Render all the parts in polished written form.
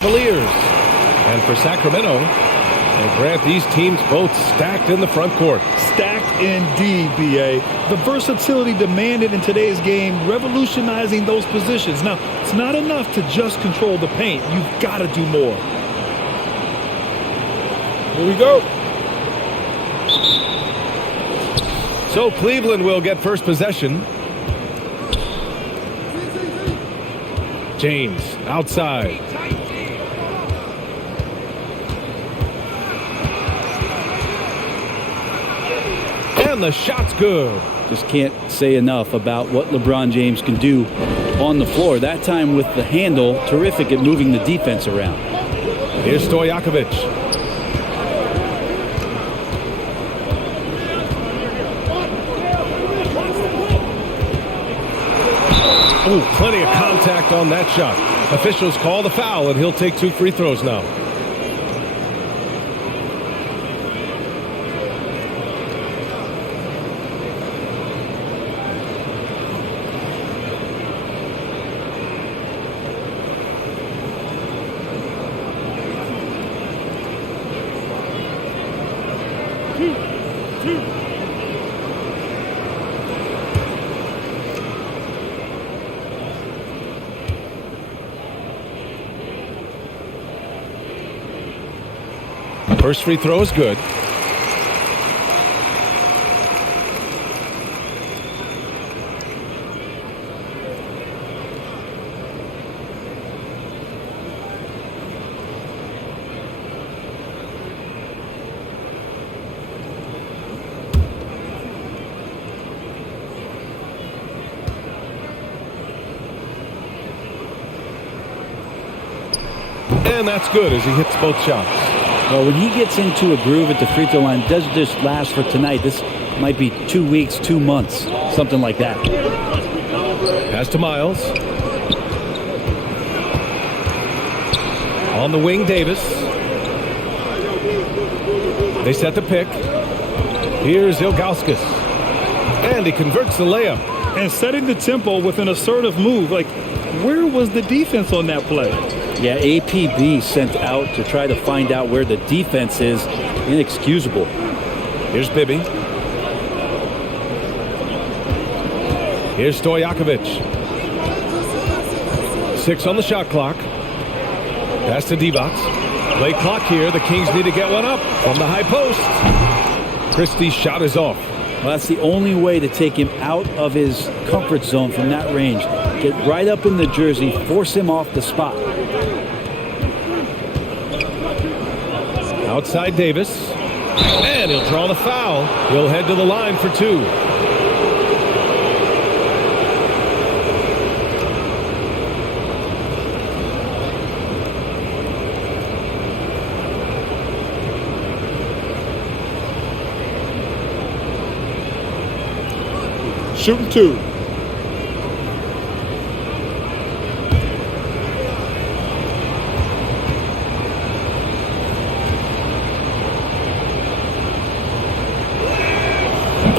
Cavaliers. And for Sacramento, and Grant, these teams both stacked in the front court. Stacked indeed, B.A. The versatility demanded in today's game, revolutionizing those positions. Now, it's not enough to just control the paint. You've got to do more. Here we go. So Cleveland will get first possession. James outside. And the shot's good. Just can't say enough about what LeBron James can do on the floor. That time with the handle, terrific at moving the defense around. Here's Stojakovic. Ooh, plenty of contact on that shot. Officials call the foul, and he'll take 2 free throws now. First free throw is good. And that's good as he hits both shots. Well, when he gets into a groove at the free throw line, it doesn't just last for tonight. This might be 2 weeks, 2 months, something like that. Pass to Miles. On the wing, Davis. They set the pick. Here's Ilgauskas. And he converts the layup. And setting the tempo with an assertive move. Like, where was the defense on that play? Yeah, APB sent out to try to find out where the defense is. Inexcusable. Here's Bibby. Here's Stojakovic. 6 on the shot clock. Pass to Divac. Play clock here. The Kings need to get one up from the high post. Christie's shot is off. Well, that's the only way to take him out of his comfort zone from that range. Get right up in the jersey, force him off the spot. Outside Davis. And he'll draw the foul. He'll head to the line for 2. Shooting 2.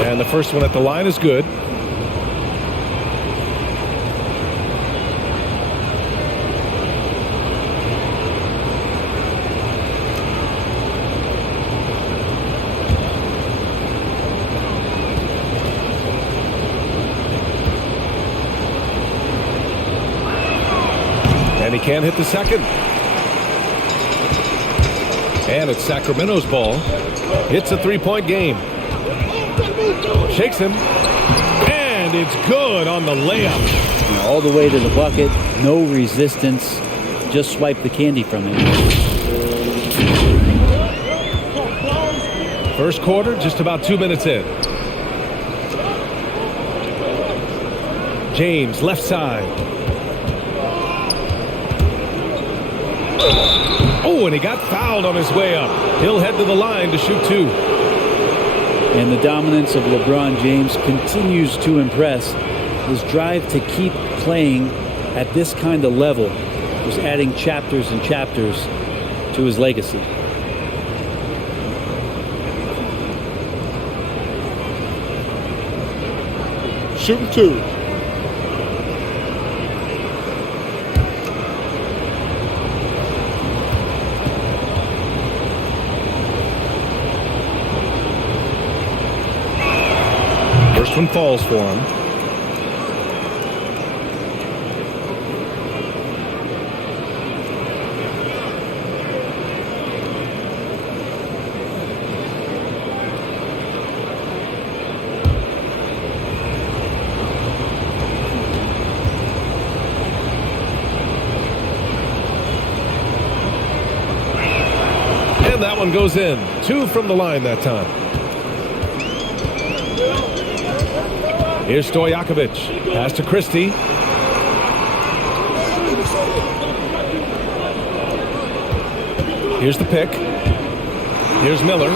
And the first one at the line is good. And he can't hit the second. And it's Sacramento's ball. It's a 3-point game. Shakes him. And it's good on the layup. All the way to the bucket. No resistance. Just swipe the candy from him. First quarter, just about 2 minutes in. James, left side. Oh, and he got fouled on his way up. He'll head to the line to shoot 2. And the dominance of LeBron James continues to impress. His drive to keep playing at this kind of level was adding chapters and chapters to his legacy. Shooting 2. and falls for him. That one goes in. 2 from the line that time. Here's Stojakovic. Pass to Christie. Here's the pick. Here's Miller.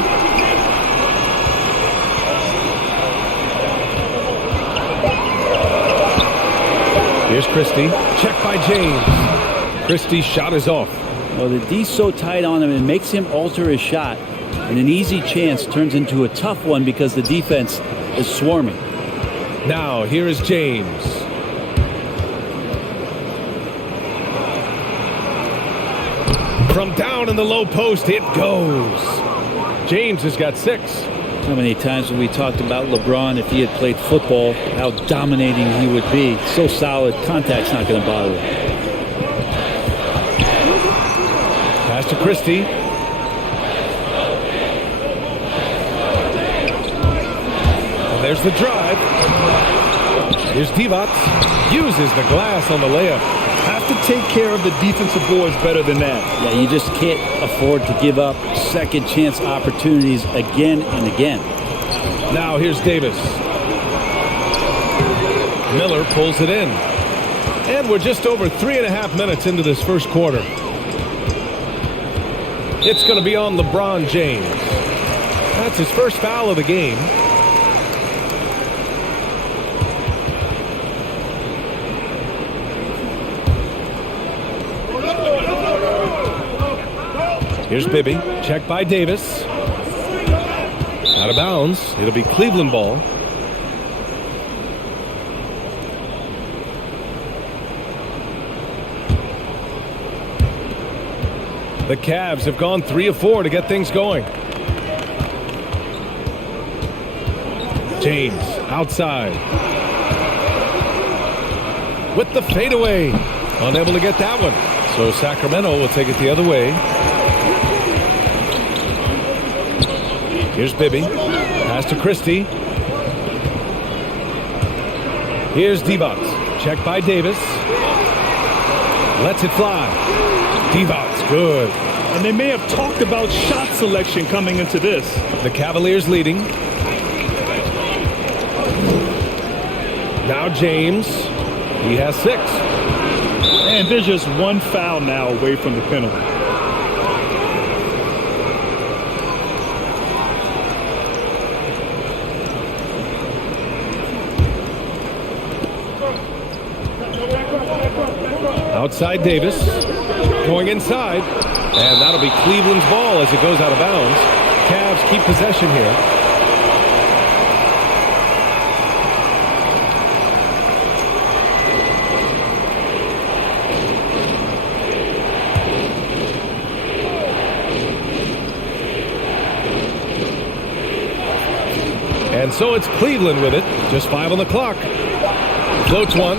Here's Christie. Check by James. Christie's shot is off. Well, the D's so tight on him, it makes him alter his shot. And an easy chance turns into a tough one because the defense is swarming. Now, here is James. From down in the low post, it goes. James has got 6. How many times have we talked about LeBron, if he had played football, how dominating he would be. So solid, contact's not going to bother him. Pass to Christie. And there's the drive. Here's Divac. Uses the glass on the layup. Have to take care of the defensive boards better than that. Yeah, you just can't afford to give up second chance opportunities again and again. Now here's Davis. Miller pulls it in. And we're just over 3.5 minutes into this first quarter. It's going to be on LeBron James. That's his first foul of the game. Here's Bibby. Check by Davis. Out of bounds. It'll be Cleveland ball. The Cavs have gone 3 of 4 to get things going. James outside. With the fadeaway. Unable to get that one. So Sacramento will take it the other way. Here's Bibby. Pass to Christie. Here's Divac. Check by Davis. Lets it fly. Divac. Good. And they may have talked about shot selection coming into this. The Cavaliers leading. Now James. He has 6. And there's just one foul now away from the penalty. Outside Davis. Going inside. And that'll be Cleveland's ball as it goes out of bounds. Cavs keep possession here. And so it's Cleveland with it. Just 5 on the clock. Floats one.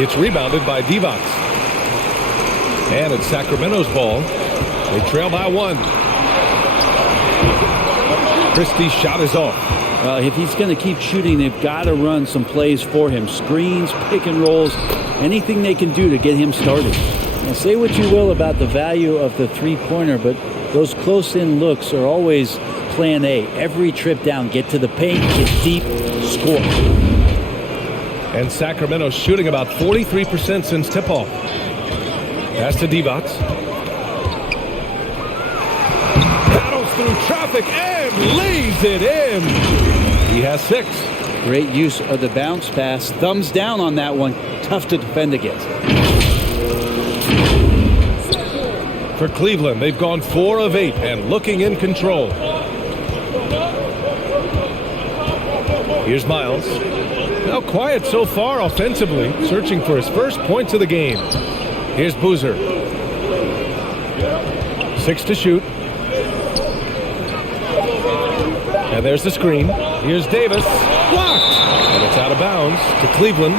It's rebounded by Divac. And it's Sacramento's ball. They trail by 1. Christie's shot is off. If he's going to keep shooting, they've got to run some plays for him. Screens, pick and rolls, anything they can do to get him started. Now, say what you will about the value of the three-pointer, but those close-in looks are always plan A. Every trip down, get to the paint, get deep, score. And Sacramento's shooting about 43% since tip-off. Pass to Divac. Battles through traffic and lays it in. He has 6. Great use of the bounce pass. Thumbs down on that one. Tough to defend against. For Cleveland, they've gone 4 of 8 and looking in control. Here's Miles. Now quiet so far offensively, searching for his first points of the game. Here's Boozer. 6 to shoot. And there's the screen. Here's Davis. Blocked. And it's out of bounds to Cleveland.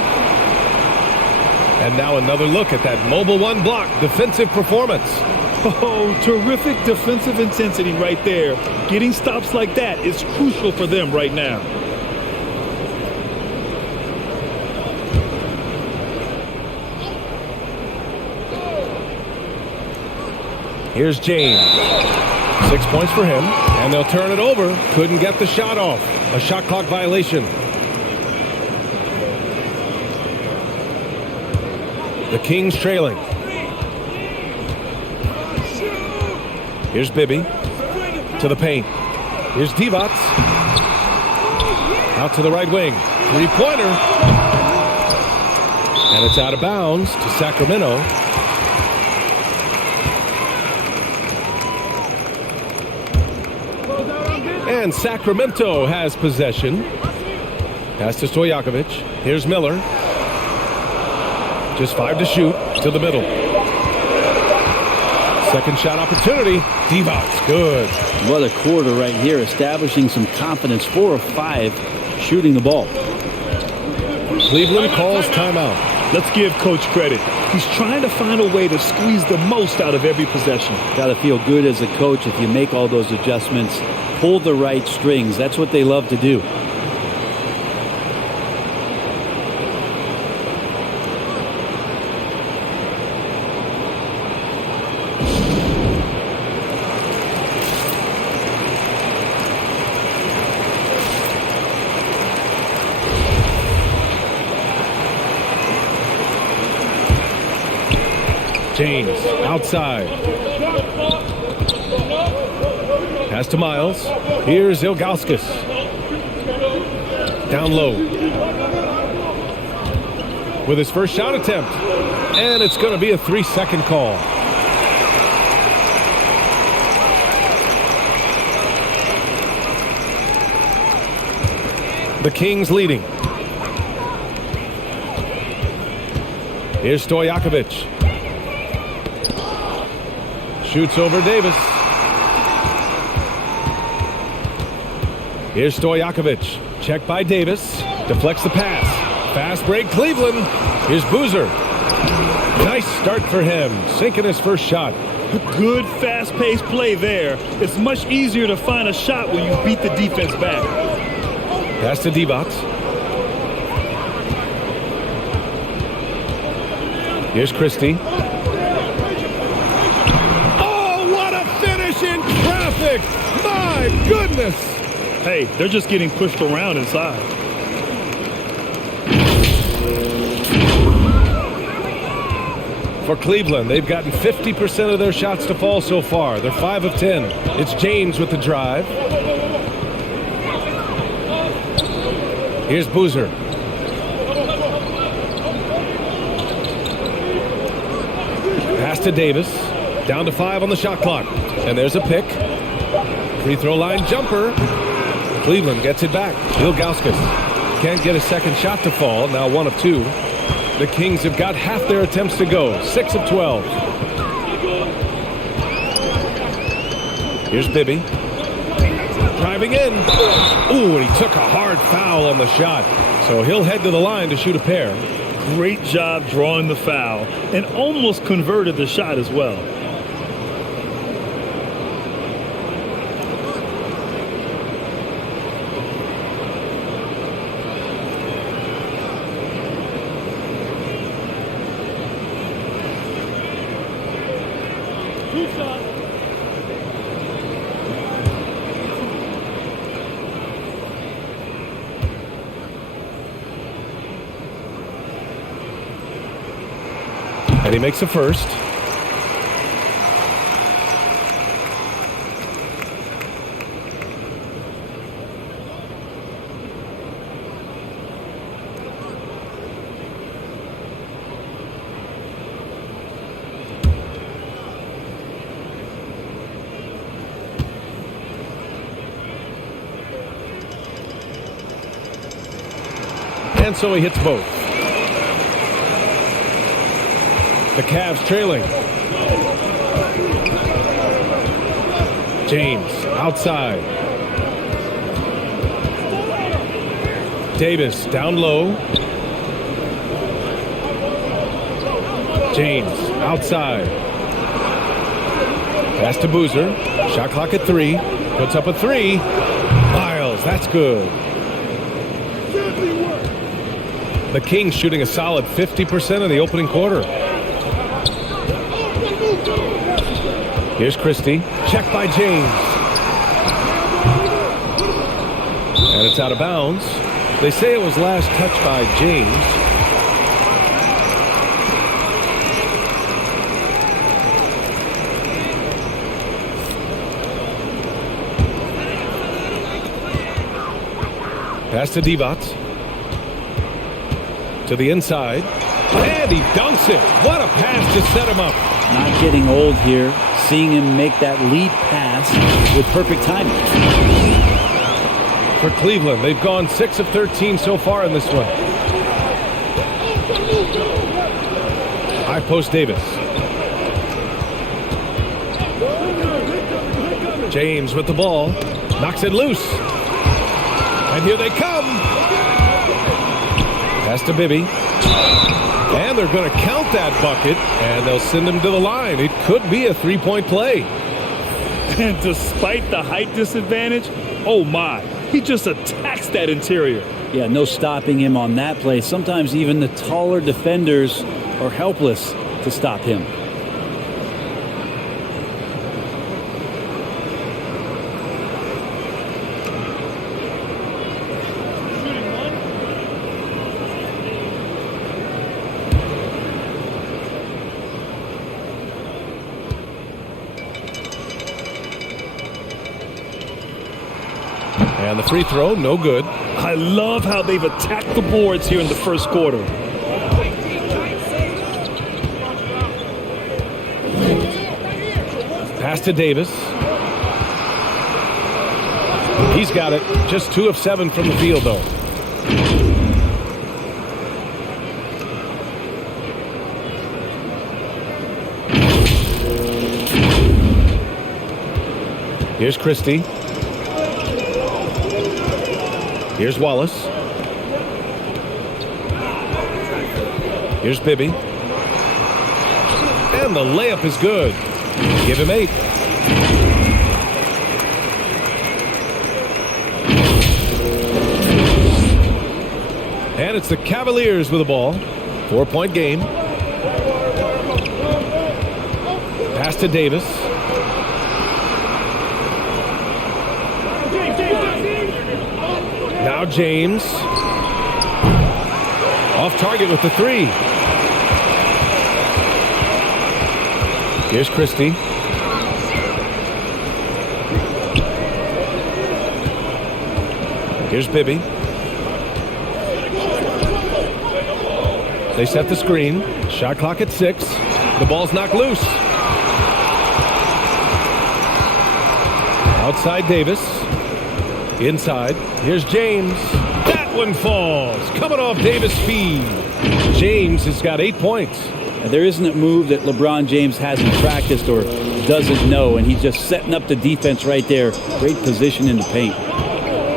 And now another look at that mobile one block defensive performance. Oh, terrific defensive intensity right there. Getting stops like that is crucial for them right now. Here's James. 6 points for him, and they'll turn it over. Couldn't get the shot off. A shot clock violation. The Kings trailing. Here's Bibby to the paint. Here's Divac. Out to the right wing. Three-pointer. And it's out of bounds to Sacramento. And Sacramento has possession. Pass to Stojakovic. Here's Miller. Just 5 to shoot to the middle. Second shot opportunity. Divac, good. What a quarter right here, establishing some confidence. 4 of 5 shooting the ball. Cleveland calls timeout. Let's give Coach credit. He's trying to find a way to squeeze the most out of every possession. Got to feel good as a coach if you make all those adjustments. Pull the right strings. That's what they love to do. James outside. Pass to Miles. Here's Ilgauskas. Down low. With his first shot attempt. And it's going to be a 3-second call. The Kings leading. Here's Stojakovic. Shoots over Davis. Here's Stojakovic. Check by Davis. Deflects the pass. Fast break Cleveland. Here's Boozer. Nice start for him. Sinking his first shot. Good fast-paced play there. It's much easier to find a shot when you beat the defense back. Pass to Divac. Here's Christie. My goodness! Hey, they're just getting pushed around inside. For Cleveland, they've gotten 50% of their shots to fall so far. They're 5 of 10. It's James with the drive. Here's Boozer. Pass to Davis. Down to 5 on the shot clock. And there's a pick. Free throw line jumper. Cleveland gets it back. Ilgauskas can't get a second shot to fall. Now 1 of 2. The Kings have got half their attempts to go. 6 of 12. Here's Bibby. Driving in. Ooh, and he took a hard foul on the shot. So he'll head to the line to shoot a pair. Great job drawing the foul and almost converted the shot as well. And he makes a first. And so he hits both. The Cavs trailing. James outside. Davis down low. James outside. Pass to Boozer. Shot clock at 3. Puts up a 3. Miles, that's good. The Kings shooting a solid 50% in the opening quarter. Here's Christie. Check by James. And it's out of bounds. They say it was last touched by James. Pass to Divac. To the inside. And he dunks it. What a pass to set him up. Not getting old here. Seeing him make that lead pass with perfect timing. For Cleveland, they've gone 6 of 13 so far in this one. High post Davis. James with the ball. Knocks it loose. And here they come. Pass to Bibby. And they're going to count that bucket, and they'll send him to the line. It could be a three-point play. And despite the height disadvantage, oh my, he just attacks that interior. Yeah, no stopping him on that play. Sometimes even the taller defenders are helpless to stop him. And the free throw, no good. I love how they've attacked the boards here in the first quarter. Pass to Davis. He's got it. Just 2 of 7 from the field, though. Here's Christie. Here's Wallace. Here's Bibby. And the layup is good. Give him 8. And it's the Cavaliers with the ball. 4-point game. Pass to Davis. Now James. Off target with the 3. Here's Christie. Here's Bibby. They set the screen. Shot clock at 6. The ball's knocked loose. Outside Davis. Inside. Here's James. That one falls. Coming off Davis' feed. James has got 8 points. And there isn't a move that LeBron James hasn't practiced or doesn't know, and he's just setting up the defense right there. Great position in the paint.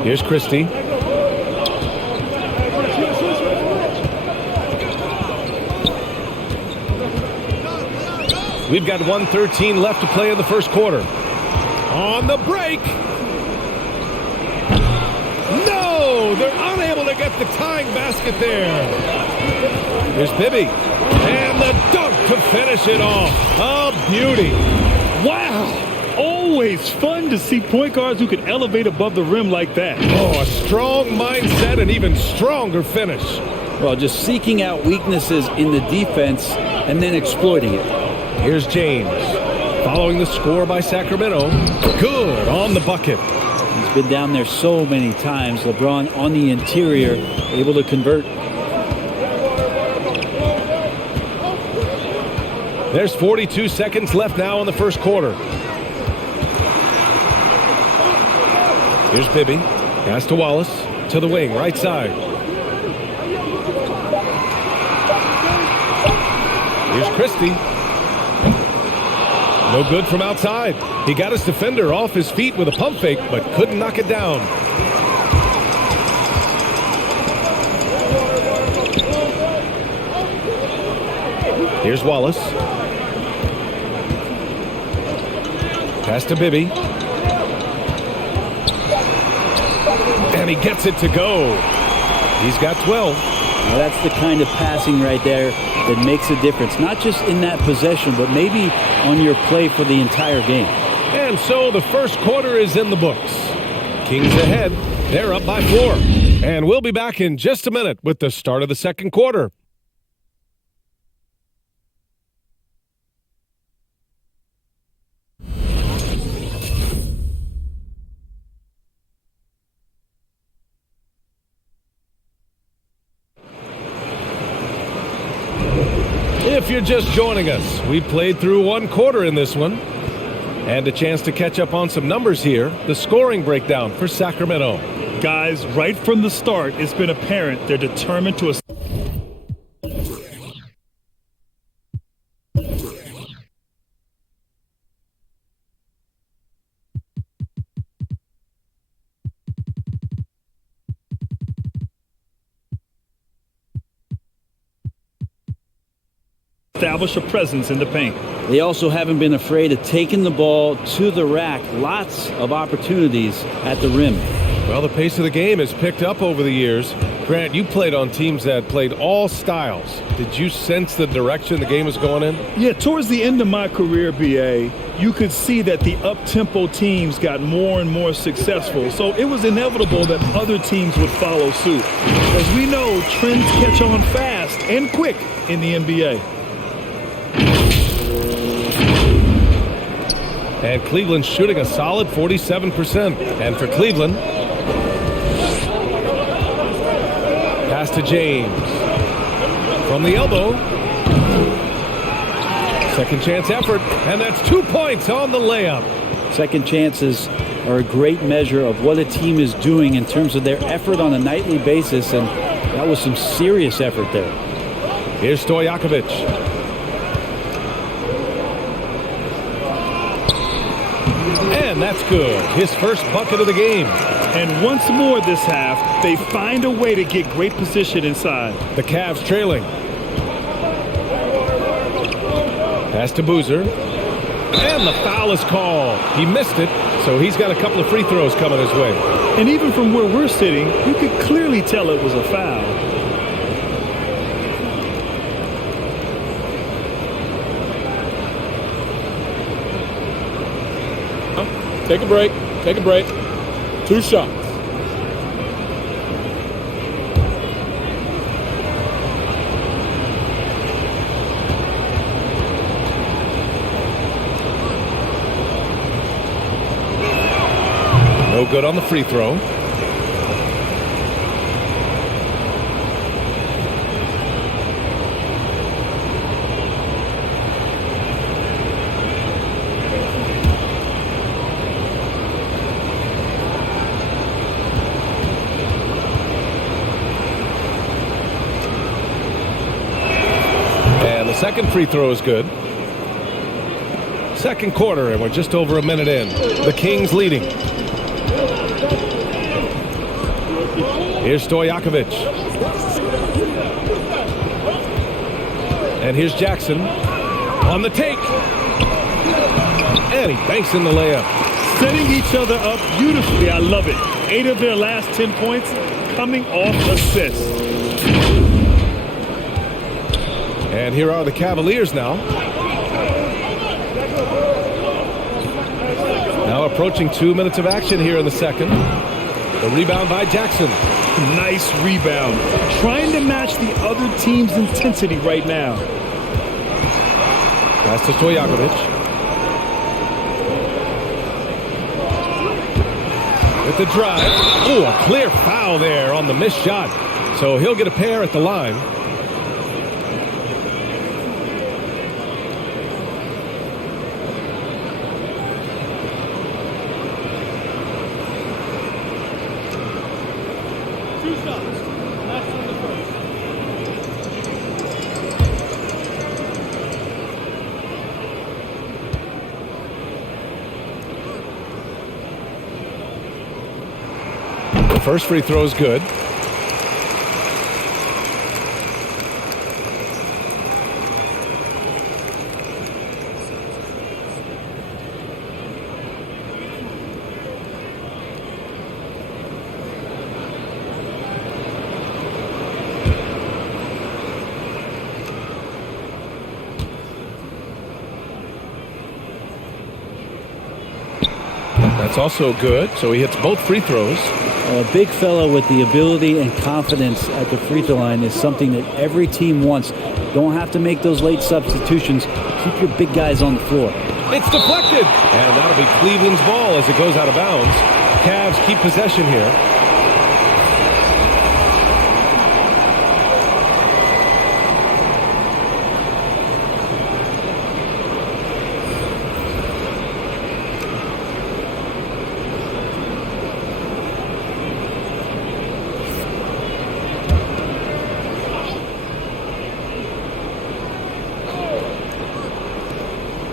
Here's Christie. We've got 1:13 left to play in the first quarter. On the break. No, they're unable to get the tying basket there. Here's Bibby. And the dunk to finish it off. A beauty. Wow. Always fun to see point guards who can elevate above the rim like that. Oh, a strong mindset and even stronger finish. Well, just seeking out weaknesses in the defense and then exploiting it. Here's James. Following the score by Sacramento. Good on the bucket. He's been down there so many times. LeBron on the interior, able to convert. There's 42 seconds left now in the first quarter. Here's Bibby. Pass to Wallace. To the wing, right side. Here's Christie. No good from outside. He got his defender off his feet with a pump fake, but couldn't knock it down. Here's Wallace. Pass to Bibby. And he gets it to go. He's got 12. Now that's the kind of passing right there that makes a difference, not just in that possession, but maybe on your play for the entire game. And so the first quarter is in the books. Kings ahead. They're up by 4. And we'll be back in just a minute with the start of the second quarter. If you're just joining us, we played through one quarter in this one. And a chance to catch up on some numbers here. The scoring breakdown for Sacramento. Guys, right from the start, it's been apparent they're determined to establish a presence in the paint. They also haven't been afraid of taking the ball to the rack. Lots of opportunities at the rim. Well, the pace of the game has picked up over the years. Grant, you played on teams that played all styles. Did you sense the direction the game was going in? Yeah, towards the end of my career, BA, you could see that the up-tempo teams got more and more successful. So it was inevitable that other teams would follow suit. As we know, trends catch on fast and quick in the NBA. And Cleveland's shooting a solid 47%. And for Cleveland, pass to James. From the elbow. Second chance effort. And that's 2 points on the layup. Second chances are a great measure of what a team is doing in terms of their effort on a nightly basis. And that was some serious effort there. Here's Stojakovic. And that's good. His first bucket of the game. And once more this half, they find a way to get great position inside. The Cavs trailing. Pass to Boozer. And the foul is called. He missed it, so he's got a couple of free throws coming his way. And even from where we're sitting, you could clearly tell it was a foul. Take a break. Take a break. 2 shots. No good on the free throw. Second free throw is good. Second quarter, and we're just over a minute in. The Kings leading. Here's Stojakovic. And here's Jackson on the take. And he banks in the layup. Setting each other up beautifully. I love it. 8 of their last 10 points coming off assists. And here are the Cavaliers now. Now approaching 2 minutes of action here in the second. The rebound by Jackson. Nice rebound. Trying to match the other team's intensity right now. Pass to Stojakovic. With the drive. Oh, a clear foul there on the missed shot. So he'll get a pair at the line. First free throw is good. That's also good. So he hits both free throws. A big fella with the ability and confidence at the free throw line is something that every team wants. Don't have to make those late substitutions. Keep your big guys on the floor. It's deflected. And that'll be Cleveland's ball as it goes out of bounds. Cavs keep possession here.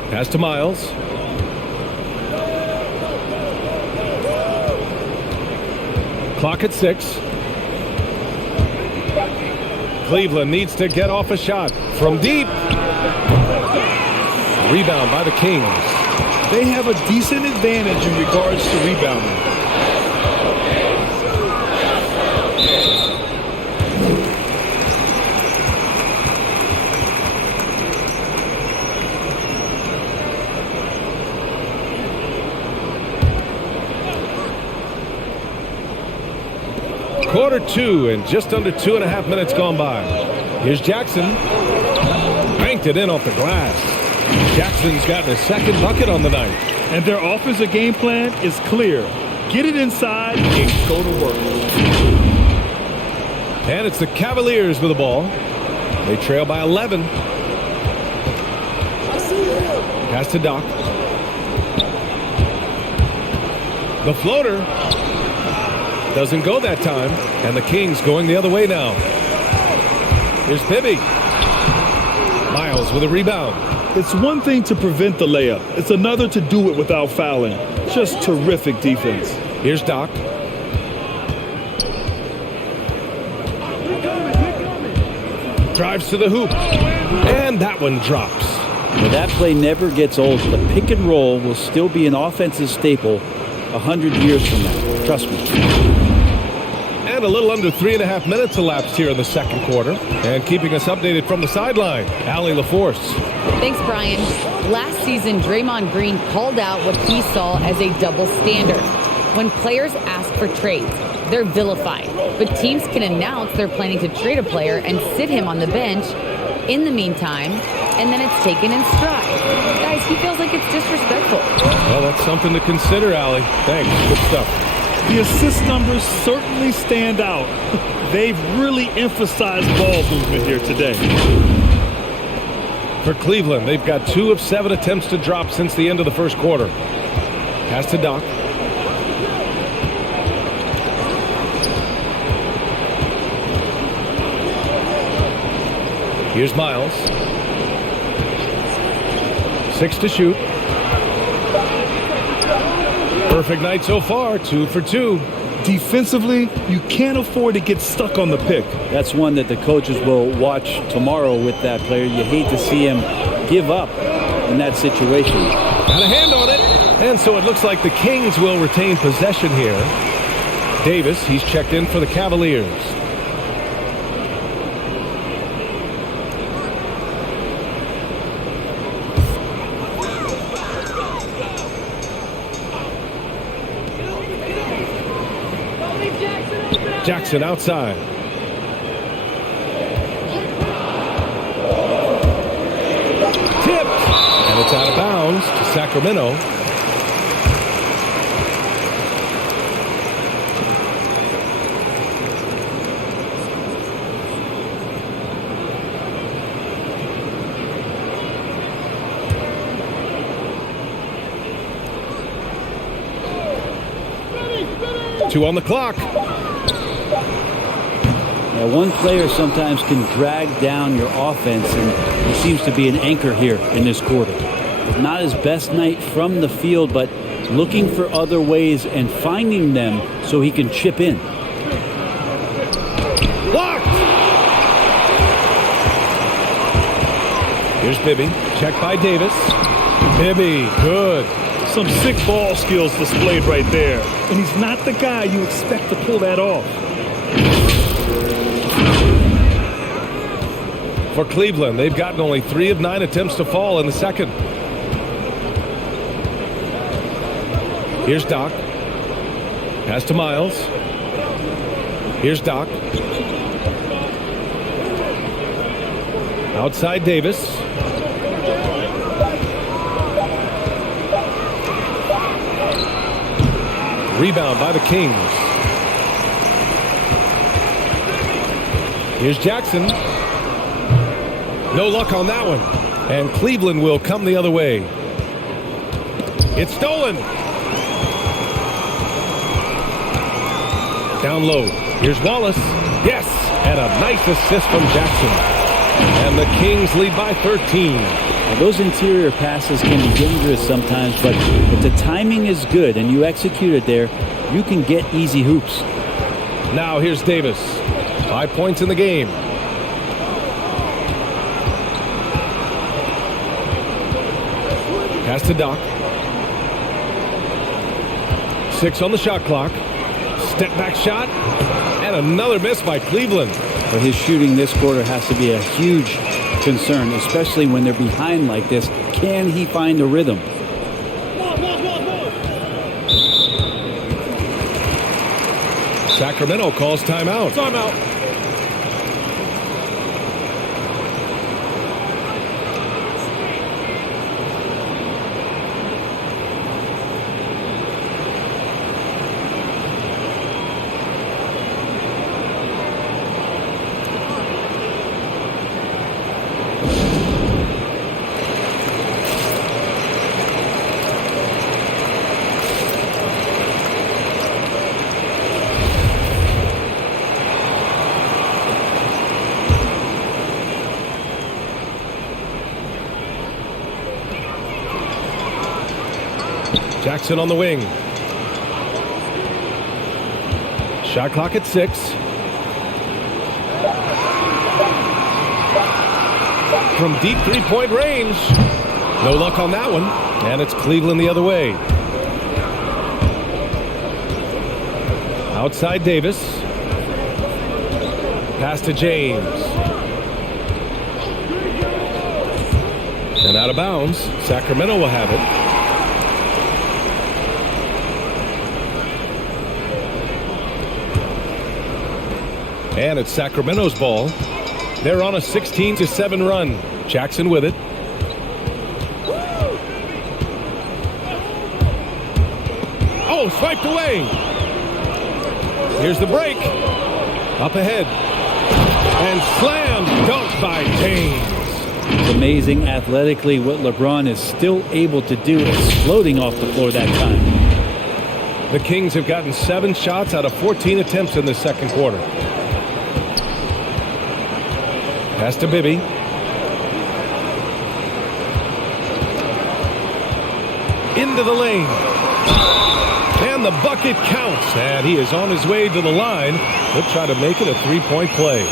Pass to Miles. Clock at 6. Cleveland needs to get off a shot from deep. Rebound by the Kings. They have a decent advantage in regards to rebounding. Quarter 2 and just under 2.5 minutes gone by. Here's Jackson. Banked it in off the glass. Jackson's got the second bucket on the night. And their offensive game plan is clear. Get it inside and go to work. And it's the Cavaliers with the ball. They trail by 11. Pass to Doc. The floater doesn't go that time. And the Kings going the other way now. Here's Bibby. Miles with a rebound. It's one thing to prevent the layup. It's another to do it without fouling. Just terrific defense. Here's Doc. Drives to the hoop. And that one drops. Well, that play never gets old. The pick and roll will still be an offensive staple 100 years from now. Trust me. And a little under 3.5 minutes elapsed here in the second quarter. And keeping us updated from the sideline, Allie LaForce. Thanks, Brian. Last season, Draymond Green called out what he saw as a double standard. When players ask for trades, they're vilified. But teams can announce they're planning to trade a player and sit him on the bench in the meantime, and then it's taken in stride. Guys, he feels like it's disrespectful. Well, that's something to consider, Allie. Thanks. Good stuff. The assist numbers certainly stand out. They've really emphasized ball movement here today. For Cleveland, they've got 2 of 7 attempts to drop since the end of the first quarter. Pass to Doc. Here's Miles. 6 to shoot. Perfect night so far, 2 for 2. Defensively, you can't afford to get stuck on the pick. That's one that the coaches will watch tomorrow with that player. You hate to see him give up in that situation. Got a hand on it. And so it looks like the Kings will retain possession here. Davis, he's checked in for the Cavaliers. Jackson outside. Tipped. And it's out of bounds to Sacramento. Two on the clock. Yeah, one player sometimes can drag down your offense, and he seems to be an anchor here in this quarter. Not his best night from the field, but looking for other ways and finding them so he can chip in. Blocked! Here's Bibby. Checked by Davis. Bibby, good. Some sick ball skills displayed right there. And he's not the guy you expect to pull that off. For Cleveland, they've gotten only 3 of 9 attempts to fall in the second. Here's Doc. Pass to Miles. Here's Doc. Outside Davis. Rebound by the Kings. Here's Jackson. No luck on that one. And Cleveland will come the other way. It's stolen. Down low. Here's Wallace. Yes. And a nice assist from Jackson. And the Kings lead by 13. Now, those interior passes can be dangerous sometimes, but if the timing is good and you execute it there, you can get easy hoops. Now here's Davis. 5 points in the game. Pass to Doc. 6 on the shot clock. Step back shot. And another miss by Cleveland. But his shooting this quarter has to be a huge concern, especially when they're behind like this. Can he find a rhythm? Sacramento calls timeout. Timeout. Jackson on the wing. Shot clock at 6. From deep three-point range. No luck on that one. And it's Cleveland the other way. Outside Davis. Pass to James. And out of bounds. Sacramento will have it. And it's Sacramento's ball. They're on a 16-7 run. Jackson with it. Oh, swiped away. Here's the break. Up ahead. And slam dunk by James. It's amazing athletically what LeBron is still able to do, exploding off the floor that time. The Kings have gotten 7 shots out of 14 attempts in the second quarter. Pass to Bibby. Into the lane. And the bucket counts. And he is on his way to the line. He'll try to make it a 3-point play.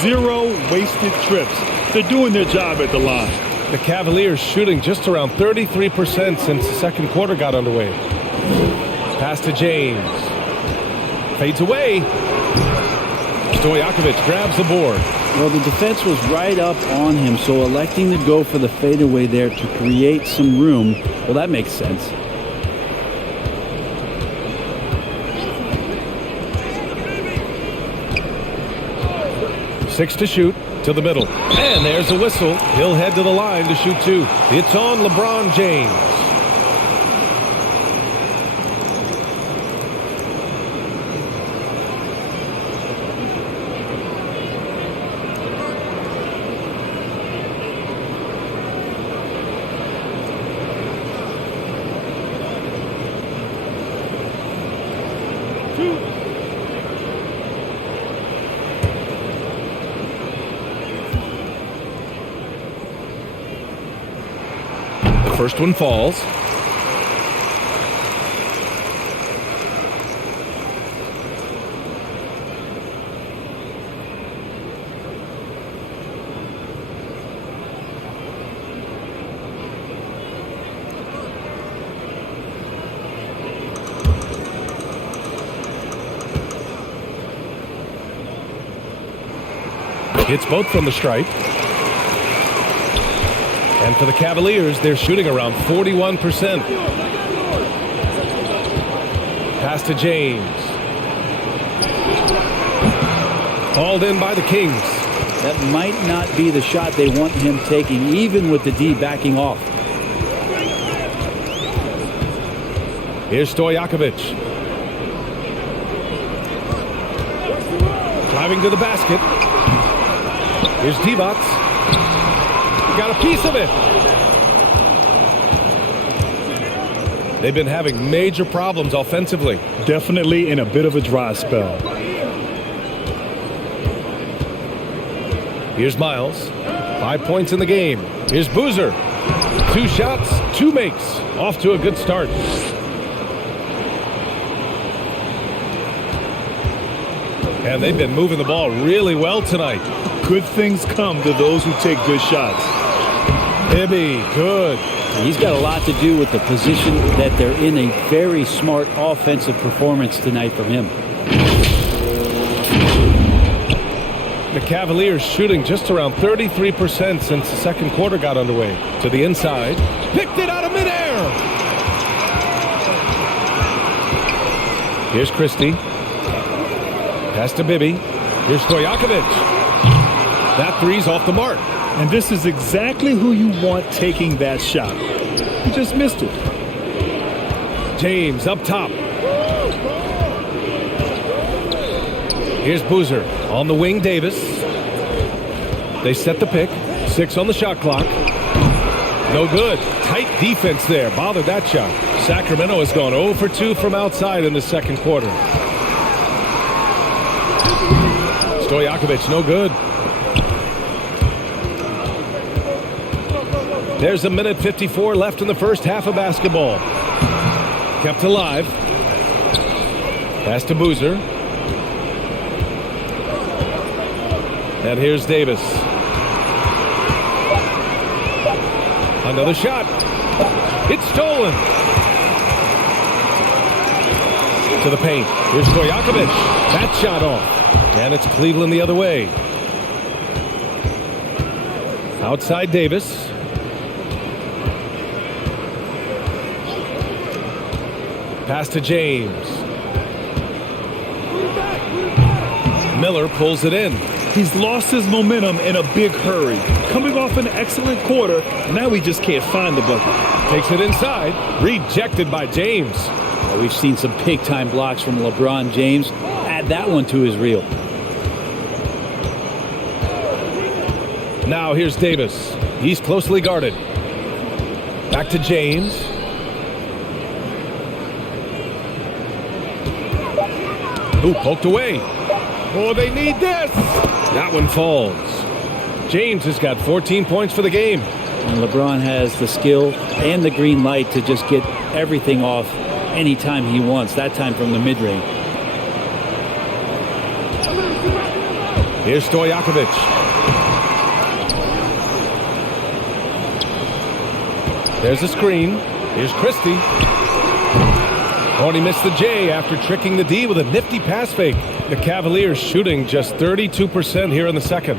Zero wasted trips. They're doing their job at the line. The Cavaliers shooting just around 33% since the second quarter got underway. Pass to James. Fades away. Stojakovic grabs the board. Well, the defense was right up on him, so electing to go for the fadeaway there to create some room, well, that makes sense. Six to shoot, to the middle. And there's a whistle. He'll head to the line to shoot 2. It's on LeBron James. First one falls. Hits both from the stripe. And for the Cavaliers, they're shooting around 41%. Pass to James. Hauled in by the Kings. That might not be the shot they want him taking, even with the D backing off. Here's Stojakovic. Driving to the basket. Here's Divac. Got a piece of it. They've been having major problems offensively. Definitely in a bit of a dry spell. Here's Miles. 5 points in the game. Here's Boozer. 2 shots, 2 makes. Off to a good start. And they've been moving the ball really well tonight. Good things come to those who take good shots. Hibby, good. He's got a lot to do with the position that they're in. A very smart offensive performance tonight from him. The Cavaliers shooting just around 33% since the second quarter got underway. To the inside. Picked it out of midair. Here's Christie. Pass to Bibby. Here's Stojakovic. That three's off the mark. And this is exactly who you want taking that shot. He just missed it. James up top. Here's Boozer. On the wing, Davis. They set the pick. 6 on the shot clock. No good. Tight defense there. Bothered that shot. Sacramento has gone 0 for 2 from outside in the second quarter. Stojakovic, no good. There's a minute 54 left in the first half of basketball. Kept alive. Pass to Boozer. And here's Davis. Another shot. It's stolen. To the paint. Here's Stojakovic. That shot off. And it's Cleveland the other way. Outside Davis. Pass to James. Miller pulls it in. He's lost his momentum in a big hurry. Coming off an excellent quarter, now he just can't find the bucket. Takes it inside. Rejected by James. We've seen some big-time blocks from LeBron James. Add that one to his reel. Now here's Davis. He's closely guarded. Back to James. Ooh, poked away. Oh, they need this. That one falls. James has got 14 points for the game. And LeBron has the skill and the green light to just get everything off anytime he wants, that time from the mid-range. Here's Stojakovic. There's a screen. Here's Christie. Oh, and he missed the J after tricking the D with a nifty pass fake. The Cavaliers shooting just 32% here in the second.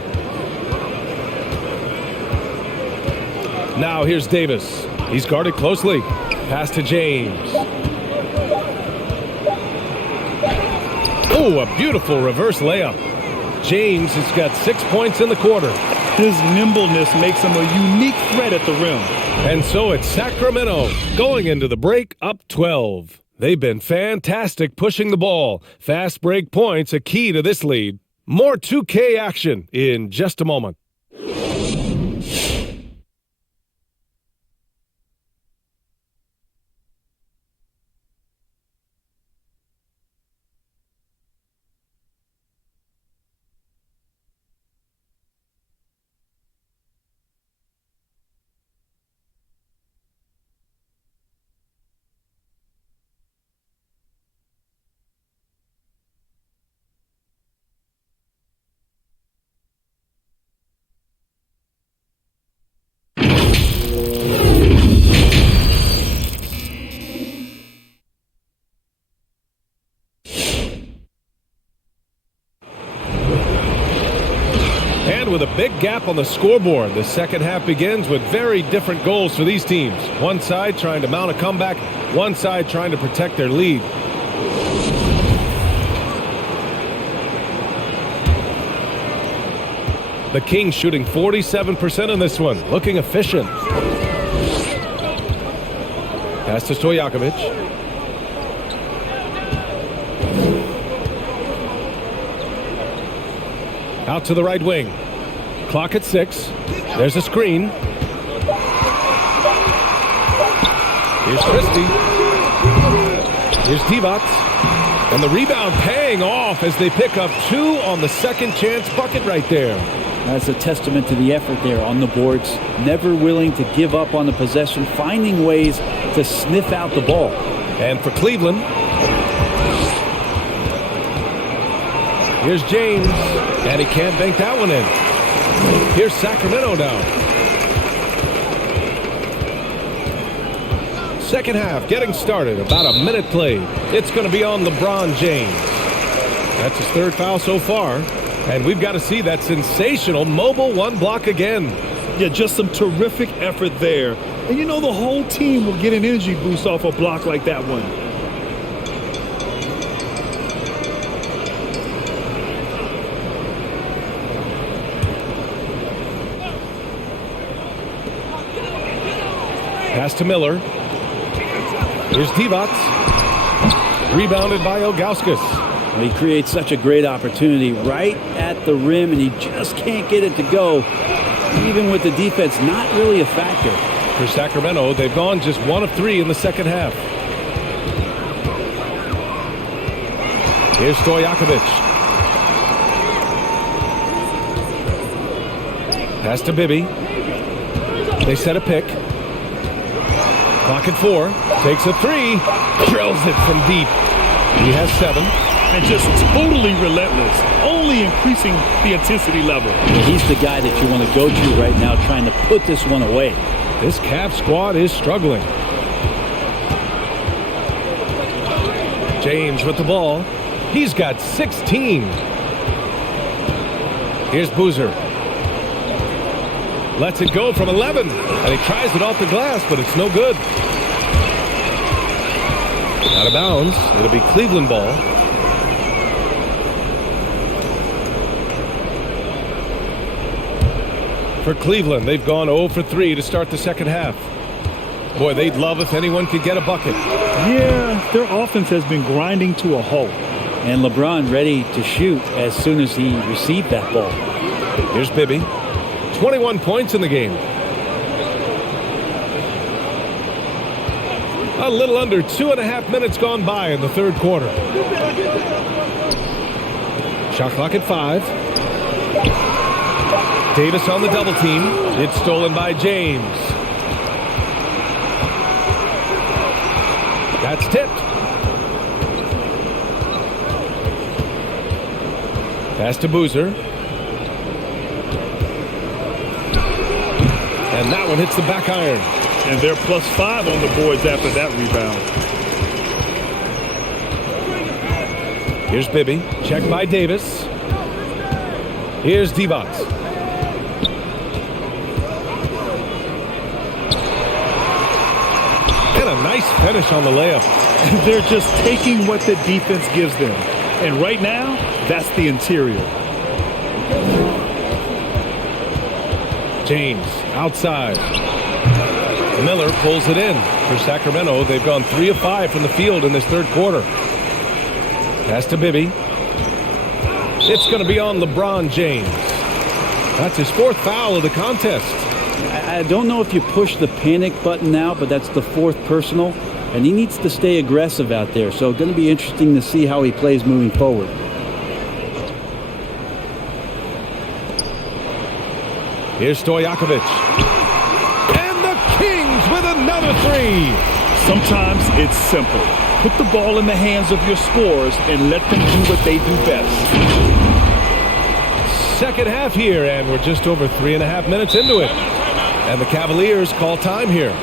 Now here's Davis. He's guarded closely. Pass to James. Oh, a beautiful reverse layup. James has got 6 points in the quarter. His nimbleness makes him a unique threat at the rim. And so it's Sacramento going into the break up 12. They've been fantastic pushing the ball. Fast break points a key to this lead. More 2K action in just a moment. with a big gap on the scoreboard. The second half begins with very different goals for these teams. One side trying to mount a comeback, one side trying to protect their lead. The Kings shooting 47% in this one, looking efficient. Pass to Stojakovic. Out to the right wing. Clock at 6. There's a screen. Here's Christie. Here's Divac. And the rebound paying off as they pick up 2 on the second chance bucket right there. That's a testament to the effort there on the boards. Never willing to give up on the possession, finding ways to sniff out the ball. And for Cleveland, here's James, and he can't bank that one in. Here's Sacramento now. Second half getting started, about a minute played. It's going to be on LeBron James. That's his 3rd foul so far. And we've got to see that sensational mobile one block again. Yeah, just some terrific effort there. And you know the whole team will get an energy boost off a block like that one. Pass to Miller. Here's Divac. Rebounded by Ilgauskas. He creates such a great opportunity right at the rim, and he just can't get it to go. Even with the defense not really a factor. For Sacramento, they've gone just 1 of 3 in the second half. Here's Stojakovic. Pass to Bibby. They set a pick. Clock at 4. Takes a 3. Drills it from deep. He has 7. And just totally relentless, only increasing the intensity level. He's the guy that you want to go to right now, trying to put this one away. This Cavs squad is struggling. James with the ball. He's got 16. Here's Boozer. Lets it go from 11. And he tries it off the glass, but it's no good. Out of bounds. It'll be Cleveland ball. For Cleveland, they've gone 0 for 3 to start the second half. Boy, they'd love if anyone could get a bucket. Yeah, their offense has been grinding to a halt. And LeBron ready to shoot as soon as he received that ball. Here's Bibby. 21 points in the game. A little under 2.5 minutes gone by in the third quarter. Shot clock at 5. Davis on the double team. It's stolen by James. That's tipped. Pass to Boozer. And that one hits the back iron. And they're +5 on the boards after that rebound. Here's Bibby. Checked by Davis. Here's Divac. And a nice finish on the layup. They're just taking what the defense gives them. And right now, that's the interior. James outside. Miller pulls it in. For Sacramento, they've gone 3 of 5 from the field in this third quarter. Pass to Bibby. It's going to be on LeBron James. That's his 4th foul of the contest. I don't know if you push the panic button now, but that's the 4th personal, and he needs to stay aggressive out there. So going to be interesting to see how he plays moving forward. Here's Stojakovic. And the Kings with another 3. Sometimes it's simple. Put the ball in the hands of your scorers and let them do what they do best. Second half here, and we're just over 3.5 minutes into it. And the Cavaliers call time here.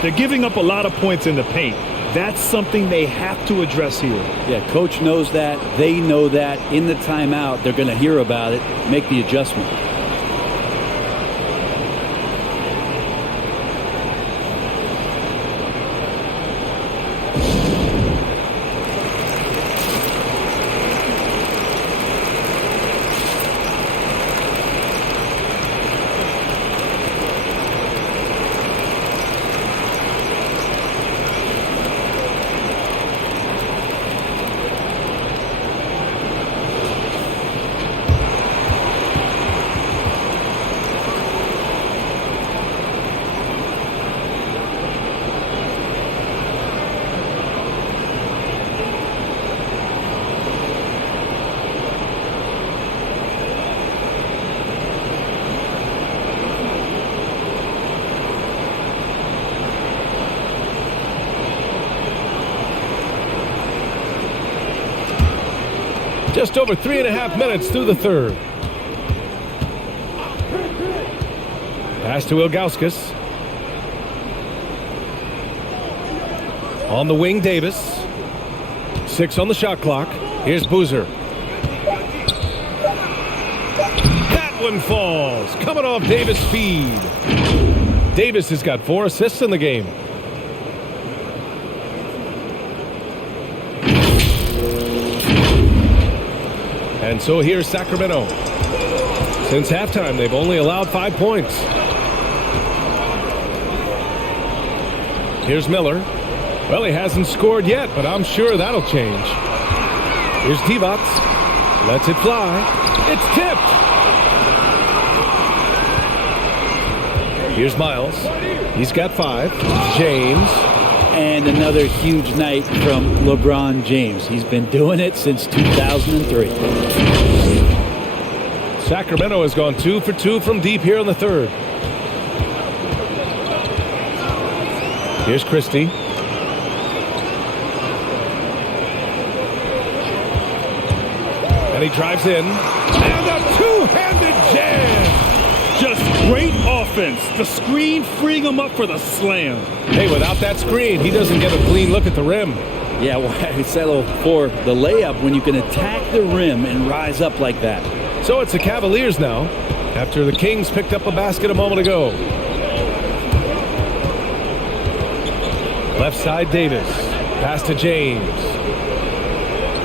They're giving up a lot of points in the paint. That's something they have to address here. Yeah, coach knows that. They know that. In the timeout, they're going to hear about it, make the adjustment. Just over 3.5 minutes through the third. Pass to Ilgauskas. On the wing, Davis. 6 on the shot clock. Here's Boozer. That one falls. Coming off Davis' feed. Davis has got 4 assists in the game. And so here's Sacramento. Since halftime, they've only allowed 5 points. Here's Miller. Well, he hasn't scored yet, but I'm sure that'll change. Here's Divac. Lets it fly. It's tipped. Here's Miles. He's got 5. James. And another huge night from LeBron James. He's been doing it since 2003. Sacramento has gone 2 for 2 from deep here in the third. Here's Christie. And he drives in. And a two-handed jam. Just great offense. The screen freeing him up for the slam. Hey, without that screen, he doesn't get a clean look at the rim. Yeah, why settle for the layup when you can attack the rim and rise up like that? So it's the Cavaliers now, after the Kings picked up a basket a moment ago. Left side, Davis. Pass to James.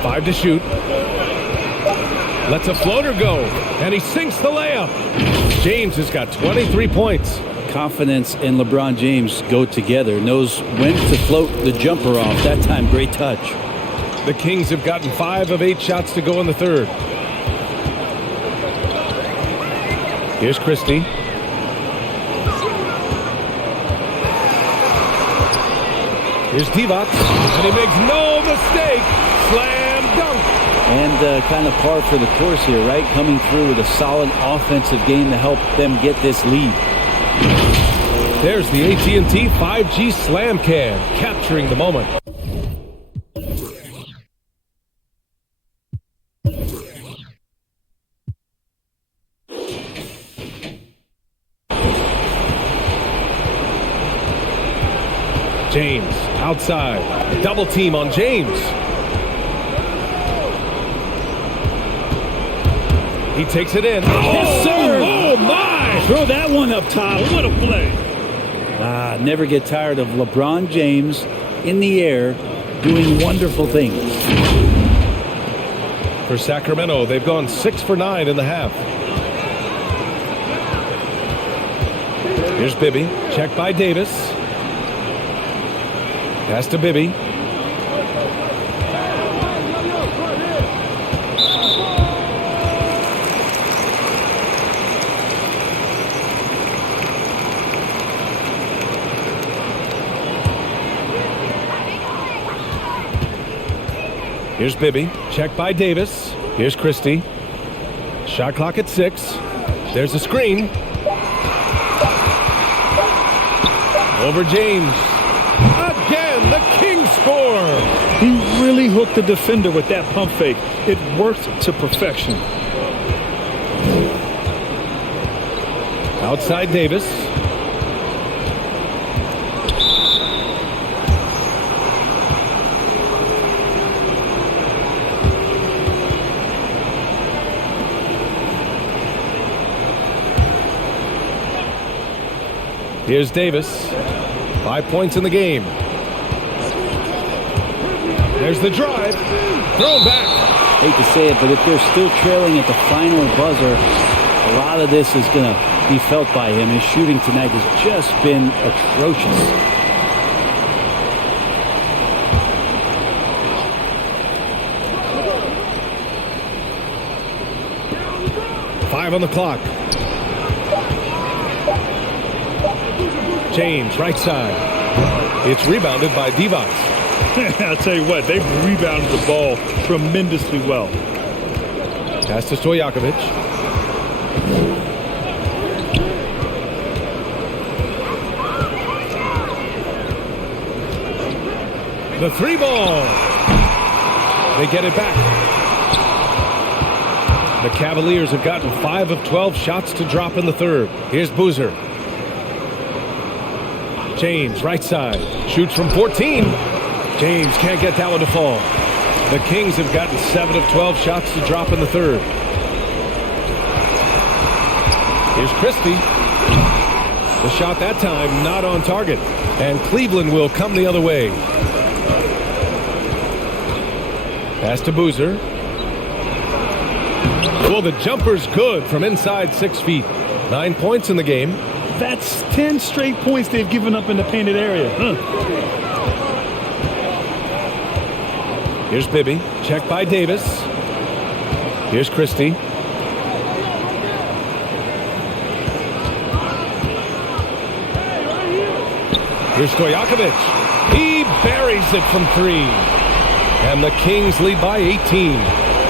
5 to shoot. Lets a floater go, and he sinks the layup. James has got 23 points. Confidence and LeBron James go together. Knows when to float the jumper off. That time, great touch. The Kings have gotten 5 of 8 shots to go in the third. Here's Christie. Here's Divac, and he makes no mistake. Slam dunk. And kind of par for the course here, right? Coming through with a solid offensive game to help them get this lead. There's the AT&T 5G Slam Cam, capturing the moment. James, outside. Double team on James. He takes it in. Yes, sir. Oh, my! Throw that one up top. What a play. Never get tired of LeBron James in the air doing wonderful things. For Sacramento, they've gone 6 for 9 in the half. Here's Bibby. Checked by Davis. Pass to Bibby. Here's Bibby. Checked by Davis. Here's Christie. Shot clock at 6. There's a screen. Over James. Again, the Kings score. He really hooked the defender with that pump fake. It worked to perfection. Outside Davis. Here's Davis. 5 points in the game. There's the drive. Thrown back. Hate to say it, but if they're still trailing at the final buzzer, a lot of this is going to be felt by him. His shooting tonight has just been atrocious. Five on the clock. James, right side. It's rebounded by Divac. I'll tell you what, they've rebounded the ball tremendously well. Pass to Stojakovic. The 3 ball. They get it back. The Cavaliers have gotten 5 of 12 shots to drop in the third. Here's Boozer. James, right side. Shoots from 14. James can't get that one to fall. The Kings have gotten 7 of 12 shots to drop in the third. Here's Christie. The shot that time not on target. And Cleveland will come the other way. Pass to Boozer. Well, the jumper's good from inside 6 feet. 9 points in the game. That's 10 straight points they've given up in the painted area. Here's Bibby. Check by Davis. Here's Christie. Here's Stojakovic. He buries it from 3. And the Kings lead by 18.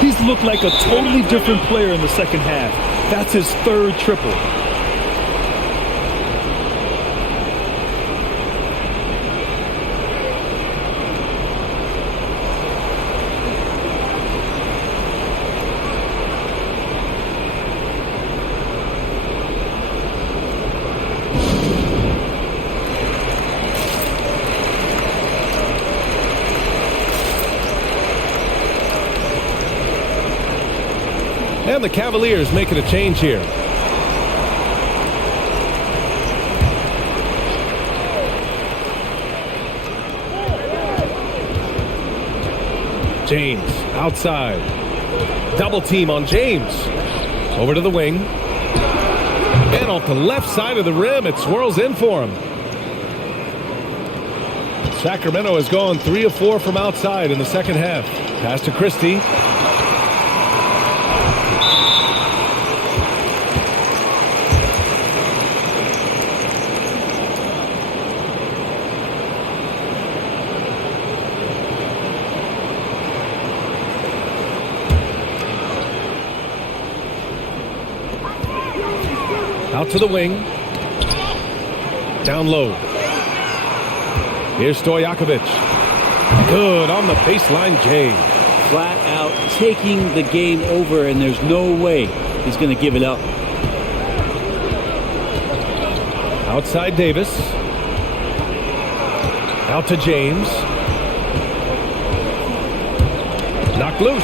He's looked like a totally different player in the second half. That's his 3rd triple. And the Cavaliers making a change here. James outside. Double team on James. Over to the wing. And off the left side of the rim, it swirls in for him. Sacramento has gone 3 of 4 from outside in the second half. Pass to Christie. Out to the wing. Down low. Here's Stojakovic. Good on the baseline, Jay. Flat out taking the game over, and there's no way he's going to give it up. Outside Davis. Out to James. Knocked loose.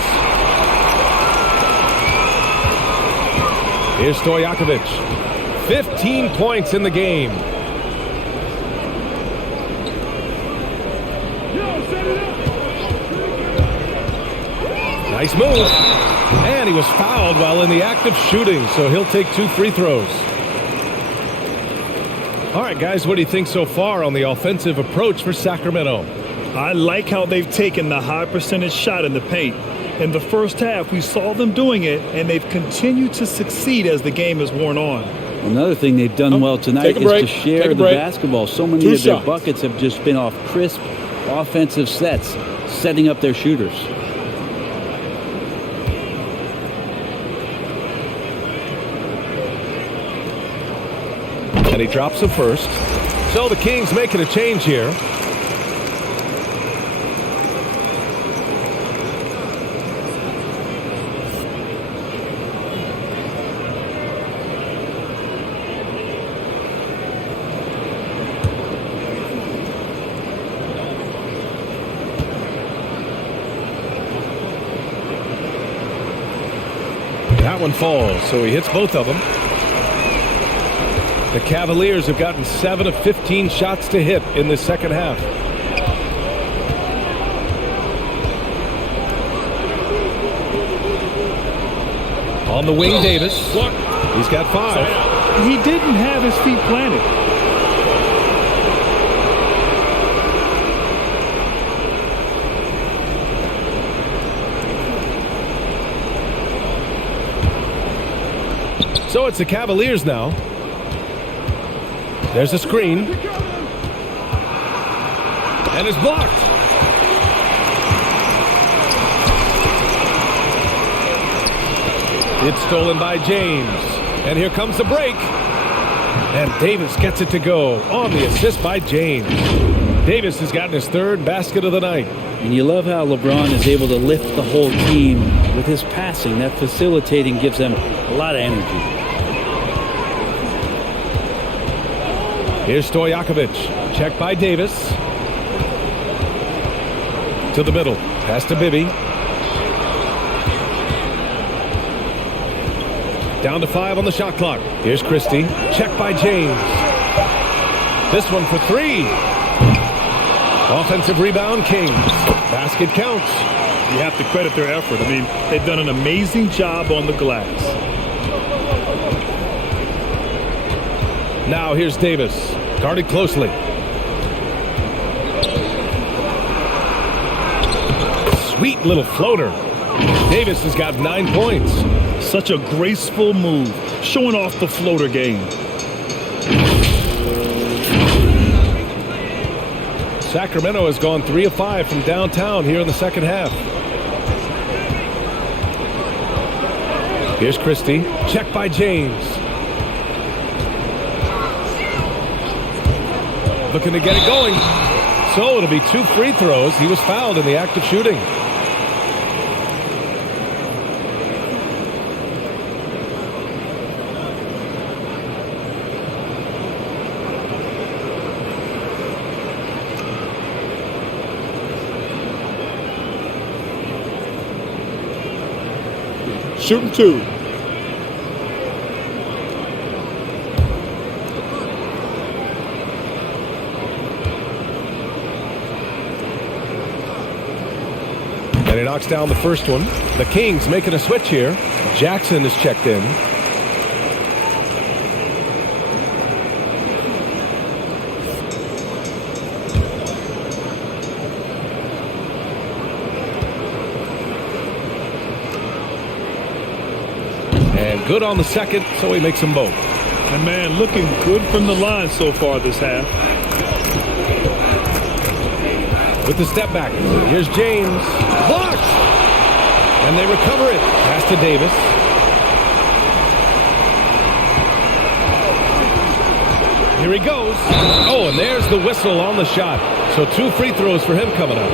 Here's Stojakovic. 15 points in the game. Nice move. And he was fouled while in the act of shooting, so he'll take 2 free throws. All right, guys, what do you think so far on the offensive approach for Sacramento? I like how they've taken the high percentage shot in the paint. In the first half, we saw them doing it, and they've continued to succeed as the game has worn on. Another thing they've done well tonight is to share the basketball. So many of their buckets have just been off crisp offensive sets, setting up their shooters. And he drops the first. So the Kings making a change here. That one falls, so he hits both of them. The Cavaliers have gotten 7 of 15 shots to hit in the second half. On the wing, Davis. He's got 5. He didn't have his feet planted. So it's the Cavaliers now. There's a screen. And it's blocked. It's stolen by James. And here comes the break. And Davis gets it to go on the assist by James. Davis has gotten his 3rd basket of the night. And you love how LeBron is able to lift the whole team with his passing. That facilitating gives them a lot of energy. Here's Stojakovic. Check by Davis. To the middle. Pass to Bibby. Down to 5 on the shot clock. Here's Christie. Check by James. This one for 3. Offensive rebound, Kings. Basket counts. You have to credit their effort. I mean, they've done an amazing job on the glass. Now here's Davis. Guarded closely. Sweet little floater. Davis has got 9 points. Such a graceful move, showing off the floater game. Sacramento has gone 3 of 5 from downtown here in the second half. Here's Christie. Check by James. Looking to get it going. So it'll be 2 free throws. He was fouled in the act of shooting. Shooting 2. And he knocks down the first one. The Kings making a switch here. Jackson is checked in. And good on the second, so he makes them both. And man, looking good from the line so far this half. With the step back. Here's James. Blocked! And they recover it. Pass to Davis. Here he goes. Oh, and there's the whistle on the shot. So 2 free throws for him coming up.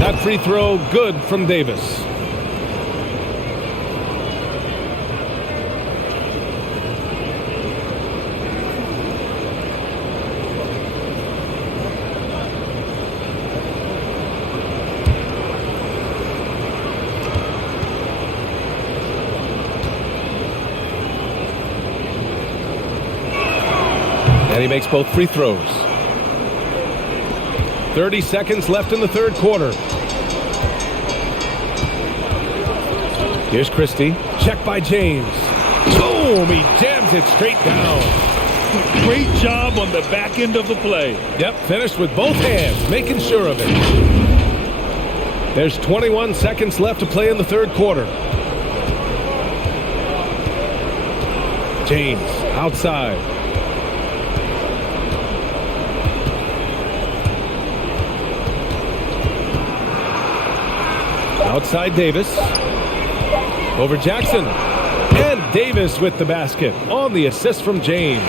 That free throw good from Davis. And he makes both free throws. 30 seconds left in the third quarter. Here's Christie. Check by James. Boom! He jams it straight down. Great job on the back end of the play. Yep, finished with both hands, making sure of it. There's 21 seconds left to play in the third quarter. James, outside. Outside Davis. Over Jackson. And Davis with the basket on the assist from James.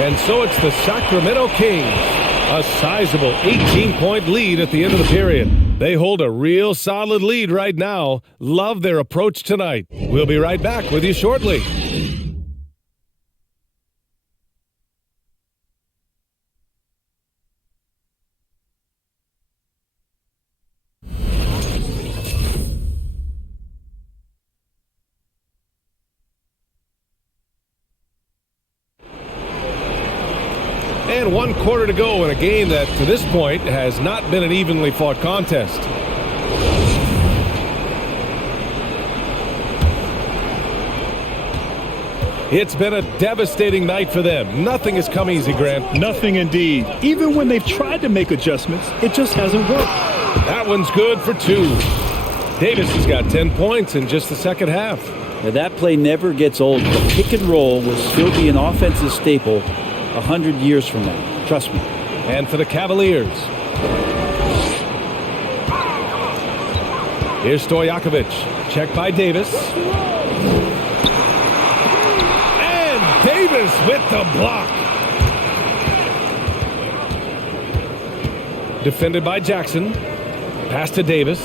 And so it's the Sacramento Kings. A sizable 18-point lead at the end of the period. They hold a real solid lead right now. Love their approach tonight. We'll be right back with you shortly. And 1 quarter to go in a game that, to this point, has not been an evenly fought contest. It's been a devastating night for them. Nothing has come easy, Grant. Nothing indeed. Even when they've tried to make adjustments, it just hasn't worked. That one's good for 2. Davis has got 10 points in just the second half. Now, that play never gets old. The pick and roll will still be an offensive staple 100 years from now. Trust me. And for the Cavaliers, here's Stojakovic. Check by Davis. And Davis with the block. Defended by Jackson. Pass to Davis.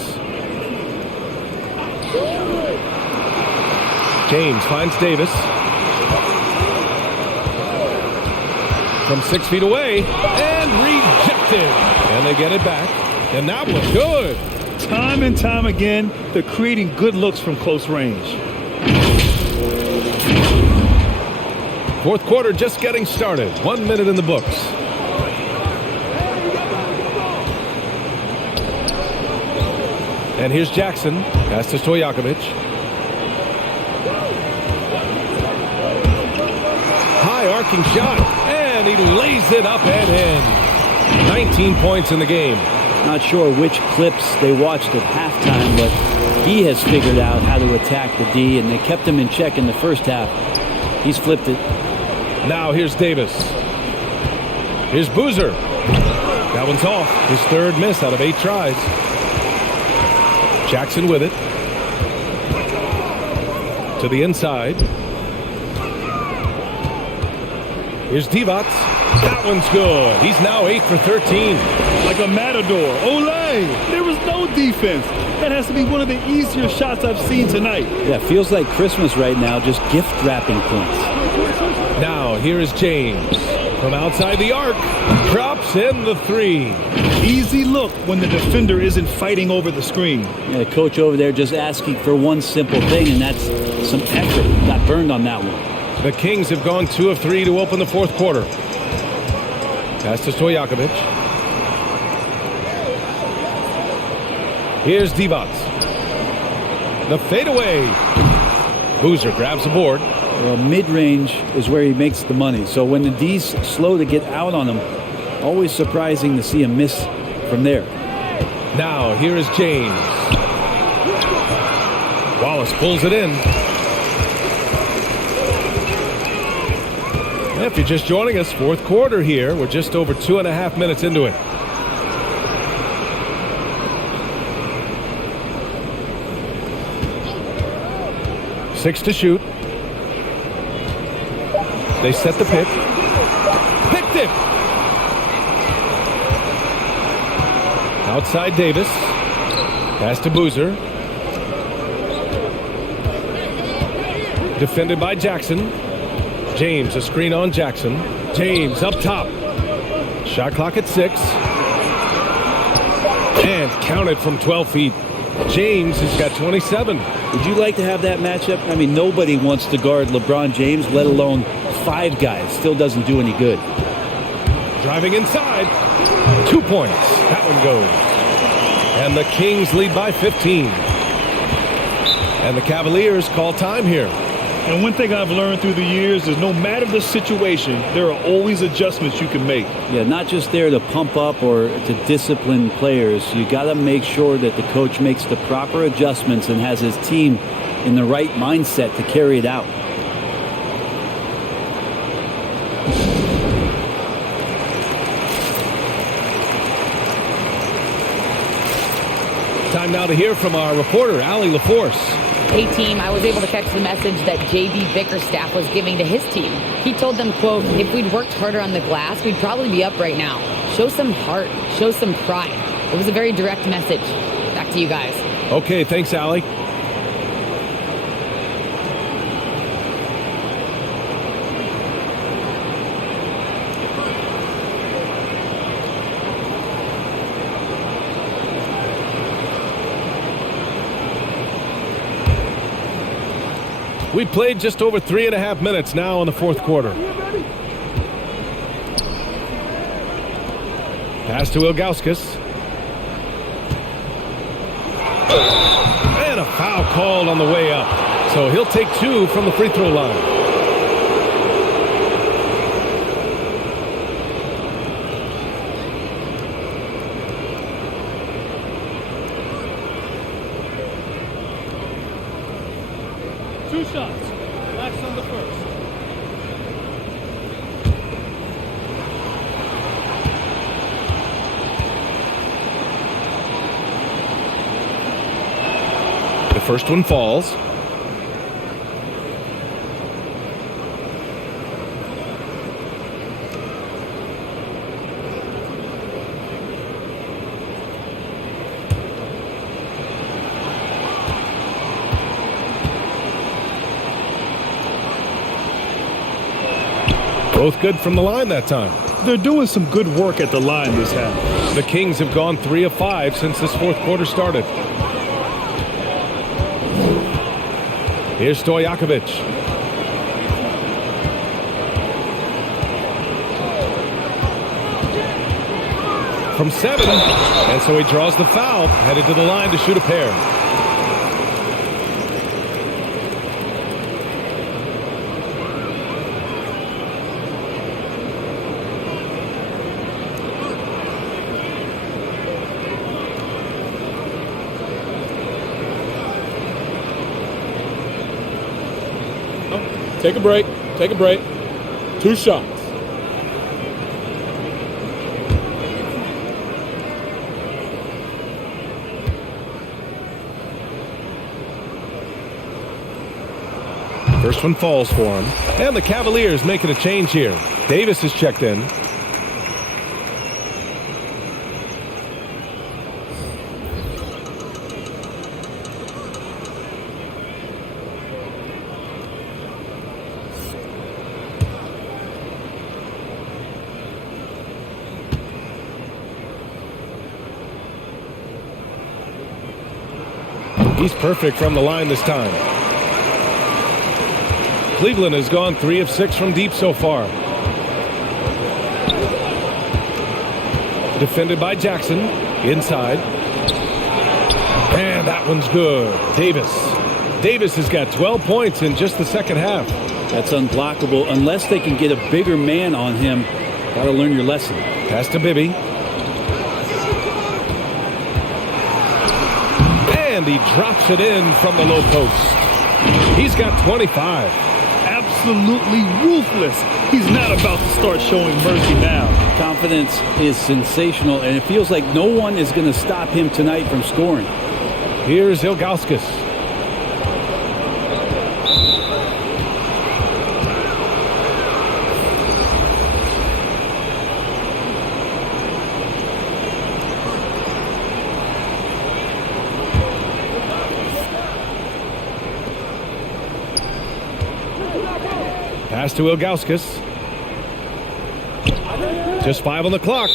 James finds Davis. From 6 feet away. And rejected. And they get it back. And that was good. Time and time again, they're creating good looks from close range. Fourth quarter just getting started. 1 minute in the books. And here's Jackson. Pass to Stojakovic. High arcing shot. And he lays it up and in. 19 points in the game. Not sure which clips they watched at halftime, but he has figured out how to attack the D, and they kept him in check in the first half. He's flipped it. Now here's Davis. Here's Boozer. That one's off. His third miss out of 8 tries. Jackson with it. To the inside. Here's Divac. That one's good. He's now 8 for 13. Like a matador. Olay! There was no defense. That has to be one of the easier shots I've seen tonight. Yeah, feels like Christmas right now, just gift wrapping points. Now here is James. From outside the arc. Drops in the 3. Easy look when the defender isn't fighting over the screen. Yeah, the coach over there just asking for one simple thing, and that's some effort. Got burned on that one. The Kings have gone 2 of 3 to open the fourth quarter. Pass to Stojakovic. Here's Divac. The fadeaway. Boozer grabs the board. Well, mid-range is where he makes the money. So when the D's slow to get out on him, always surprising to see him miss from there. Now here is James. Wallace pulls it in. If you're just joining us, fourth quarter here. We're just over 2.5 minutes into it. Six to shoot. They set the pick. Picked it! Outside Davis. Pass to Boozer. Defended by Jackson. James, a screen on Jackson. James up top. Shot clock at 6. And counted from 12 feet. James has got 27. Would you like to have that matchup? I mean, nobody wants to guard LeBron James, let alone 5 guys. Still doesn't do any good. Driving inside. 2 points. That one goes. And the Kings lead by 15. And the Cavaliers call time here. And one thing I've learned through the years is no matter the situation, there are always adjustments you can make. Yeah, not just there to pump up or to discipline players. You got to make sure that the coach makes the proper adjustments and has his team in the right mindset to carry it out. Time now to hear from our reporter, Allie LaForce. Hey team, I was able to catch the message that J.B. Bickerstaff was giving to his team. He told them, quote, if we'd worked harder on the glass, we'd probably be up right now. Show some heart, show some pride. It was a very direct message. Back to you guys. Okay, thanks, Allie. We played just over 3.5 minutes now in the fourth quarter. Pass to Ilgauskas. And a foul called on the way up. So he'll take 2 from the free throw line. 2 shots. Last on the first. The first one falls. Both good from the line that time. They're doing some good work at the line this half. The Kings have gone 3 of 5 since this fourth quarter started. Here's Stojakovic. From 7, and so he draws the foul, headed to the line to shoot a pair. Take a break. Take a break. 2 shots. First one falls for him. And the Cavaliers making a change here. Davis is checked in. He's perfect from the line this time. Cleveland has gone 3 of 6 from deep so far. Defended by Jackson. Inside. And that one's good. Davis has got 12 points in just the second half. That's unblockable unless they can get a bigger man on him. Got to learn your lesson. Pass to Bibby. And he drops it in from the low post. He's got 25. Absolutely ruthless. He's not about to start showing mercy now. Confidence is sensational, and it feels like no one is going to stop him tonight from scoring. Here's Ilgauskas. Pass to Ilgauskas. Just 5 on the clock.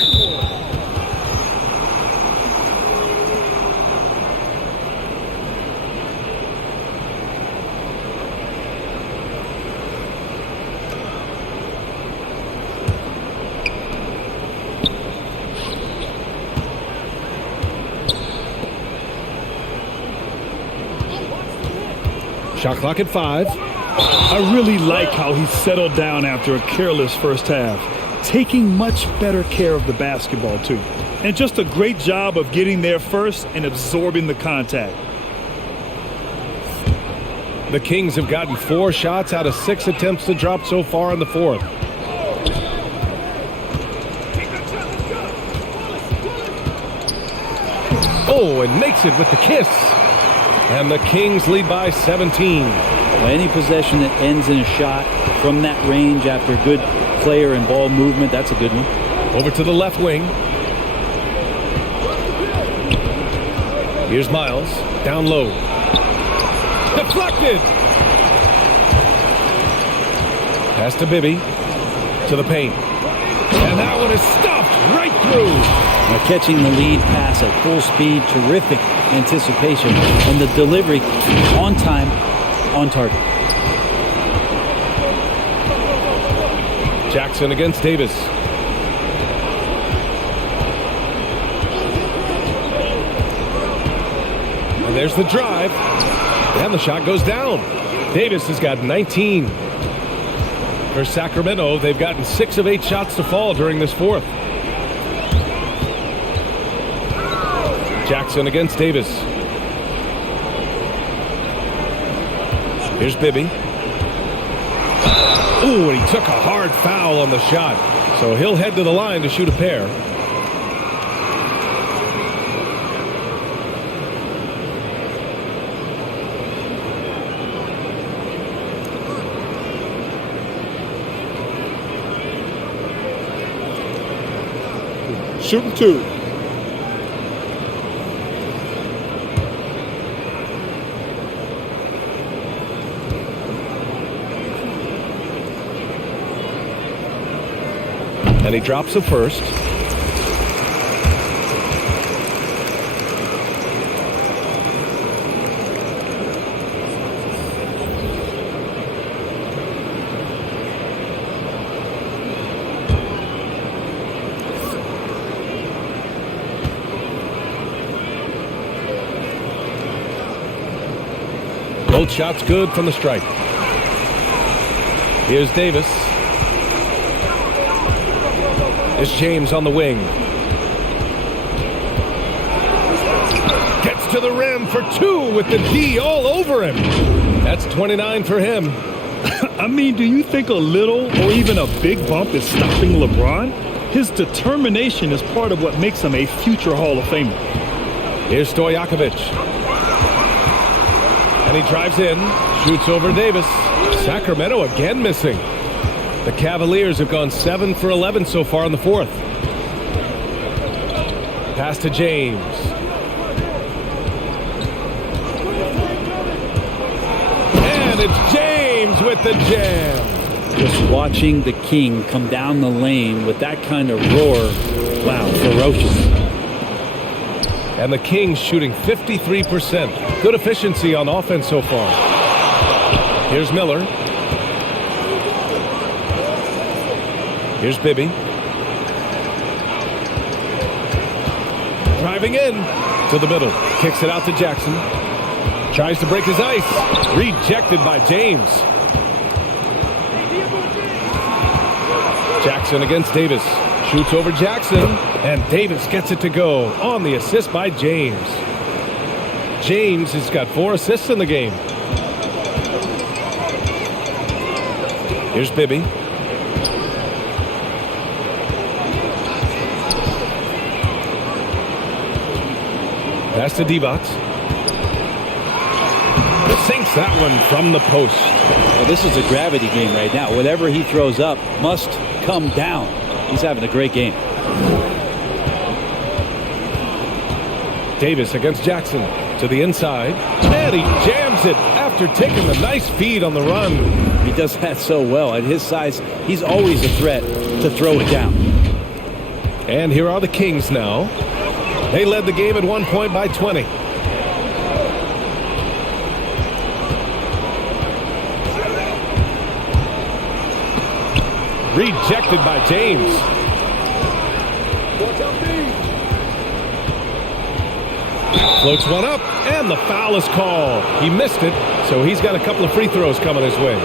Shot clock at 5. I really like how he settled down after a careless first half, taking much better care of the basketball too. And just a great job of getting there first and absorbing the contact. The Kings have gotten 4 shots out of 6 attempts to drop so far in the fourth. Oh, and makes it with the kiss. And the Kings lead by 17. Any possession that ends in a shot from that range after good player and ball movement, that's a good one. Over to the left wing. Here's Miles. Down low. Deflected. Pass to Bibby. To the paint. And that one is stuffed right through. Now catching the lead pass at full speed, terrific anticipation, and the delivery on time, on target. Jackson against Davis. And there's the drive. And the shot goes down. Davis has got 19. For Sacramento, they've gotten 6 of 8 shots to fall during this fourth. Jackson against Davis. Here's Bibby. Ooh, and he took a hard foul on the shot. So he'll head to the line to shoot a pair. Shooting 2. And he drops the first. Both shots good from the strike. Here's Davis. It's James on the wing. Gets to the rim for 2 with the D all over him. That's 29 for him. I mean, do you think a little or even a big bump is stopping LeBron? His determination is part of what makes him a future Hall of Famer. Here's Stojakovic. And he drives in, shoots over Davis. Sacramento again missing. The Cavaliers have gone 7 for 11 so far in the fourth. Pass to James. And it's James with the jam. Just watching the King come down the lane with that kind of roar. Wow, ferocious. And the Kings shooting 53%. Good efficiency on offense so far. Here's Miller. Here's Bibby. Driving in to the middle. Kicks it out to Jackson. Tries to break his ice. Rejected by James. Jackson against Davis. Shoots over Jackson. And Davis gets it to go on the assist by James. James has got 4 assists in the game. Here's Bibby. Pass to Divac. Sinks that one from the post. Well, this is a gravity game right now. Whatever he throws up must come down. He's having a great game. Davis against Jackson to the inside. And he jams it after taking the nice feed on the run. He does that so well. At his size, he's always a threat to throw it down. And here are the Kings now. They led the game at one point by 20. Rejected by James. Floats one up, and the foul is called. He missed it, so he's got a couple of free throws coming his way.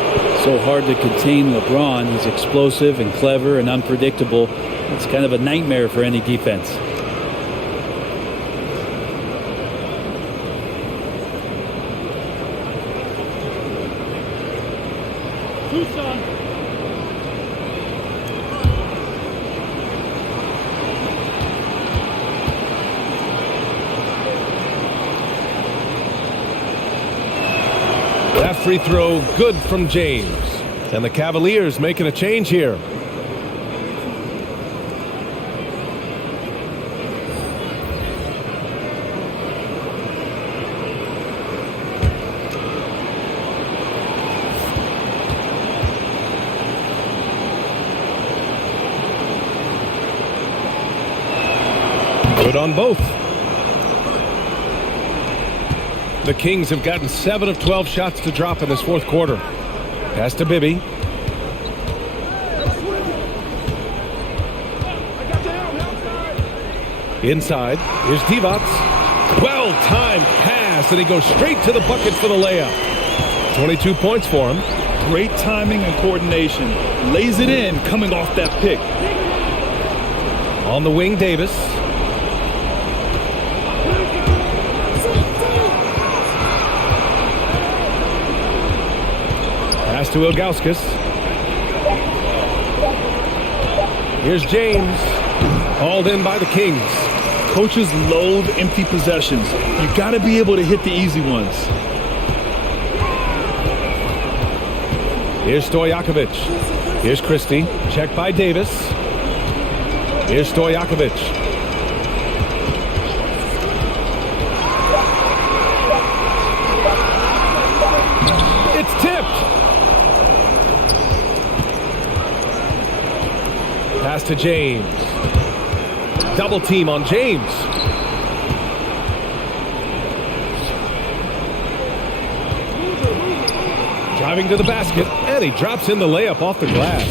So hard to contain LeBron. He's explosive and clever and unpredictable. It's kind of a nightmare for any defense. That free throw good from James. And the Cavaliers making a change here. Good on both. The Kings have gotten 7 of 12 shots to drop in this fourth quarter. Pass to Bibby. Inside. Here's Divac. Well-timed pass, and he goes straight to the bucket for the layup. 22 points for him. Great timing and coordination. Lays it in coming off that pick. On the wing, Davis. to Ilgauskas. Here's James. Hauled in by the Kings. Coaches loathe empty possessions. You got to be able to hit the easy ones. Here's Stojakovic. Here's Christie. Checked by Davis. Here's Stojakovic. It's tipped. Pass to James. Double team on James. Driving to the basket, and he drops in the layup off the glass.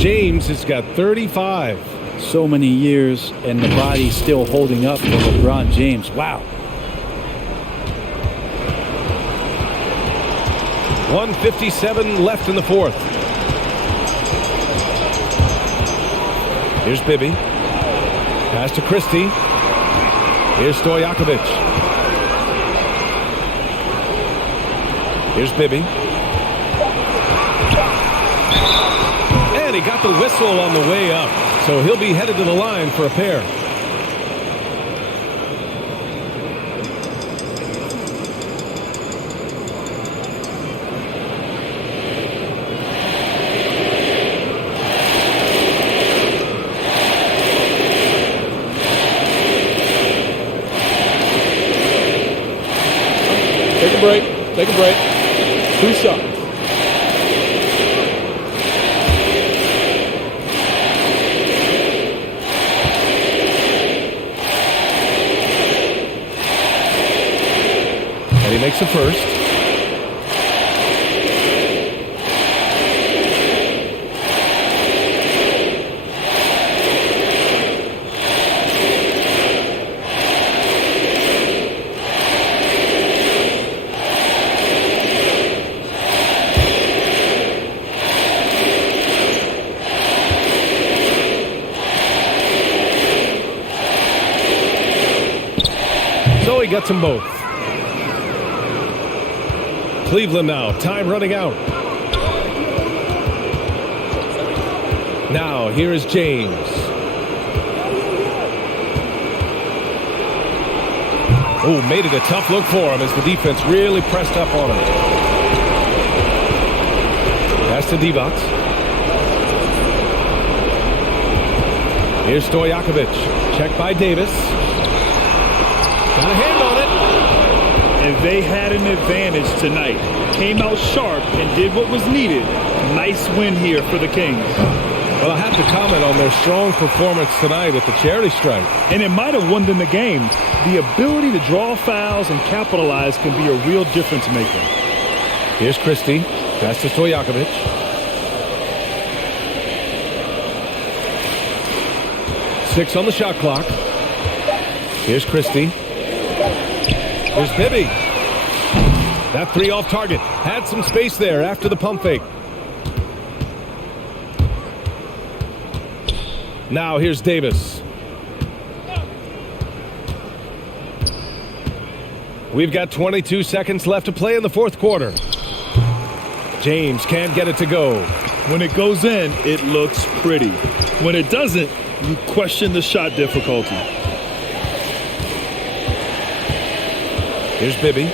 James has got 35. So many years, and the body still holding up for LeBron James. Wow. 1:57 left in the fourth. Here's Bibby. Pass to Christie. Here's Stojakovic. Here's Bibby. And he got the whistle on the way up. So he'll be headed to the line for a pair. Take a break. Take a break. 2 shots. And he makes the first. So he gets them both. Cleveland now, time running out. Now, here is James. Oh, made it a tough look for him as the defense really pressed up on him. Pass to Divac. Here's Stojakovic. Checked by Davis. Got a hand on it. And they had an advantage tonight. Came out sharp and did what was needed. Nice win here for the Kings. Well, I have to comment on their strong performance tonight at the charity stripe. And it might have won them the game. The ability to draw fouls and capitalize can be a real difference maker. Here's Christie. Pass to Stojakovic. Six on the shot clock. Here's Christie. Here's Bibby. That three off target. Had some space there after the pump fake. Now here's Davis. We've got 22 seconds left to play in the fourth quarter. James can't get it to go. When it goes in, it looks pretty. When it doesn't, you question the shot difficulty. Here's Bibby.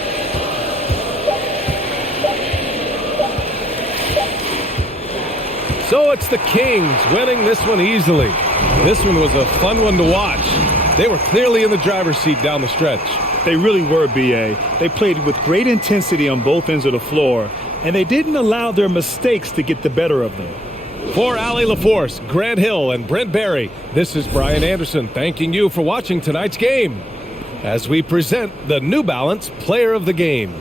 So it's the Kings winning this one easily. This one was a fun one to watch. They were clearly in the driver's seat down the stretch. They really were, B.A. They played with great intensity on both ends of the floor, and they didn't allow their mistakes to get the better of them. For Allie LaForce, Grant Hill, and Brent Barry, this is Brian Anderson thanking you for watching tonight's game as we present the New Balance Player of the Game.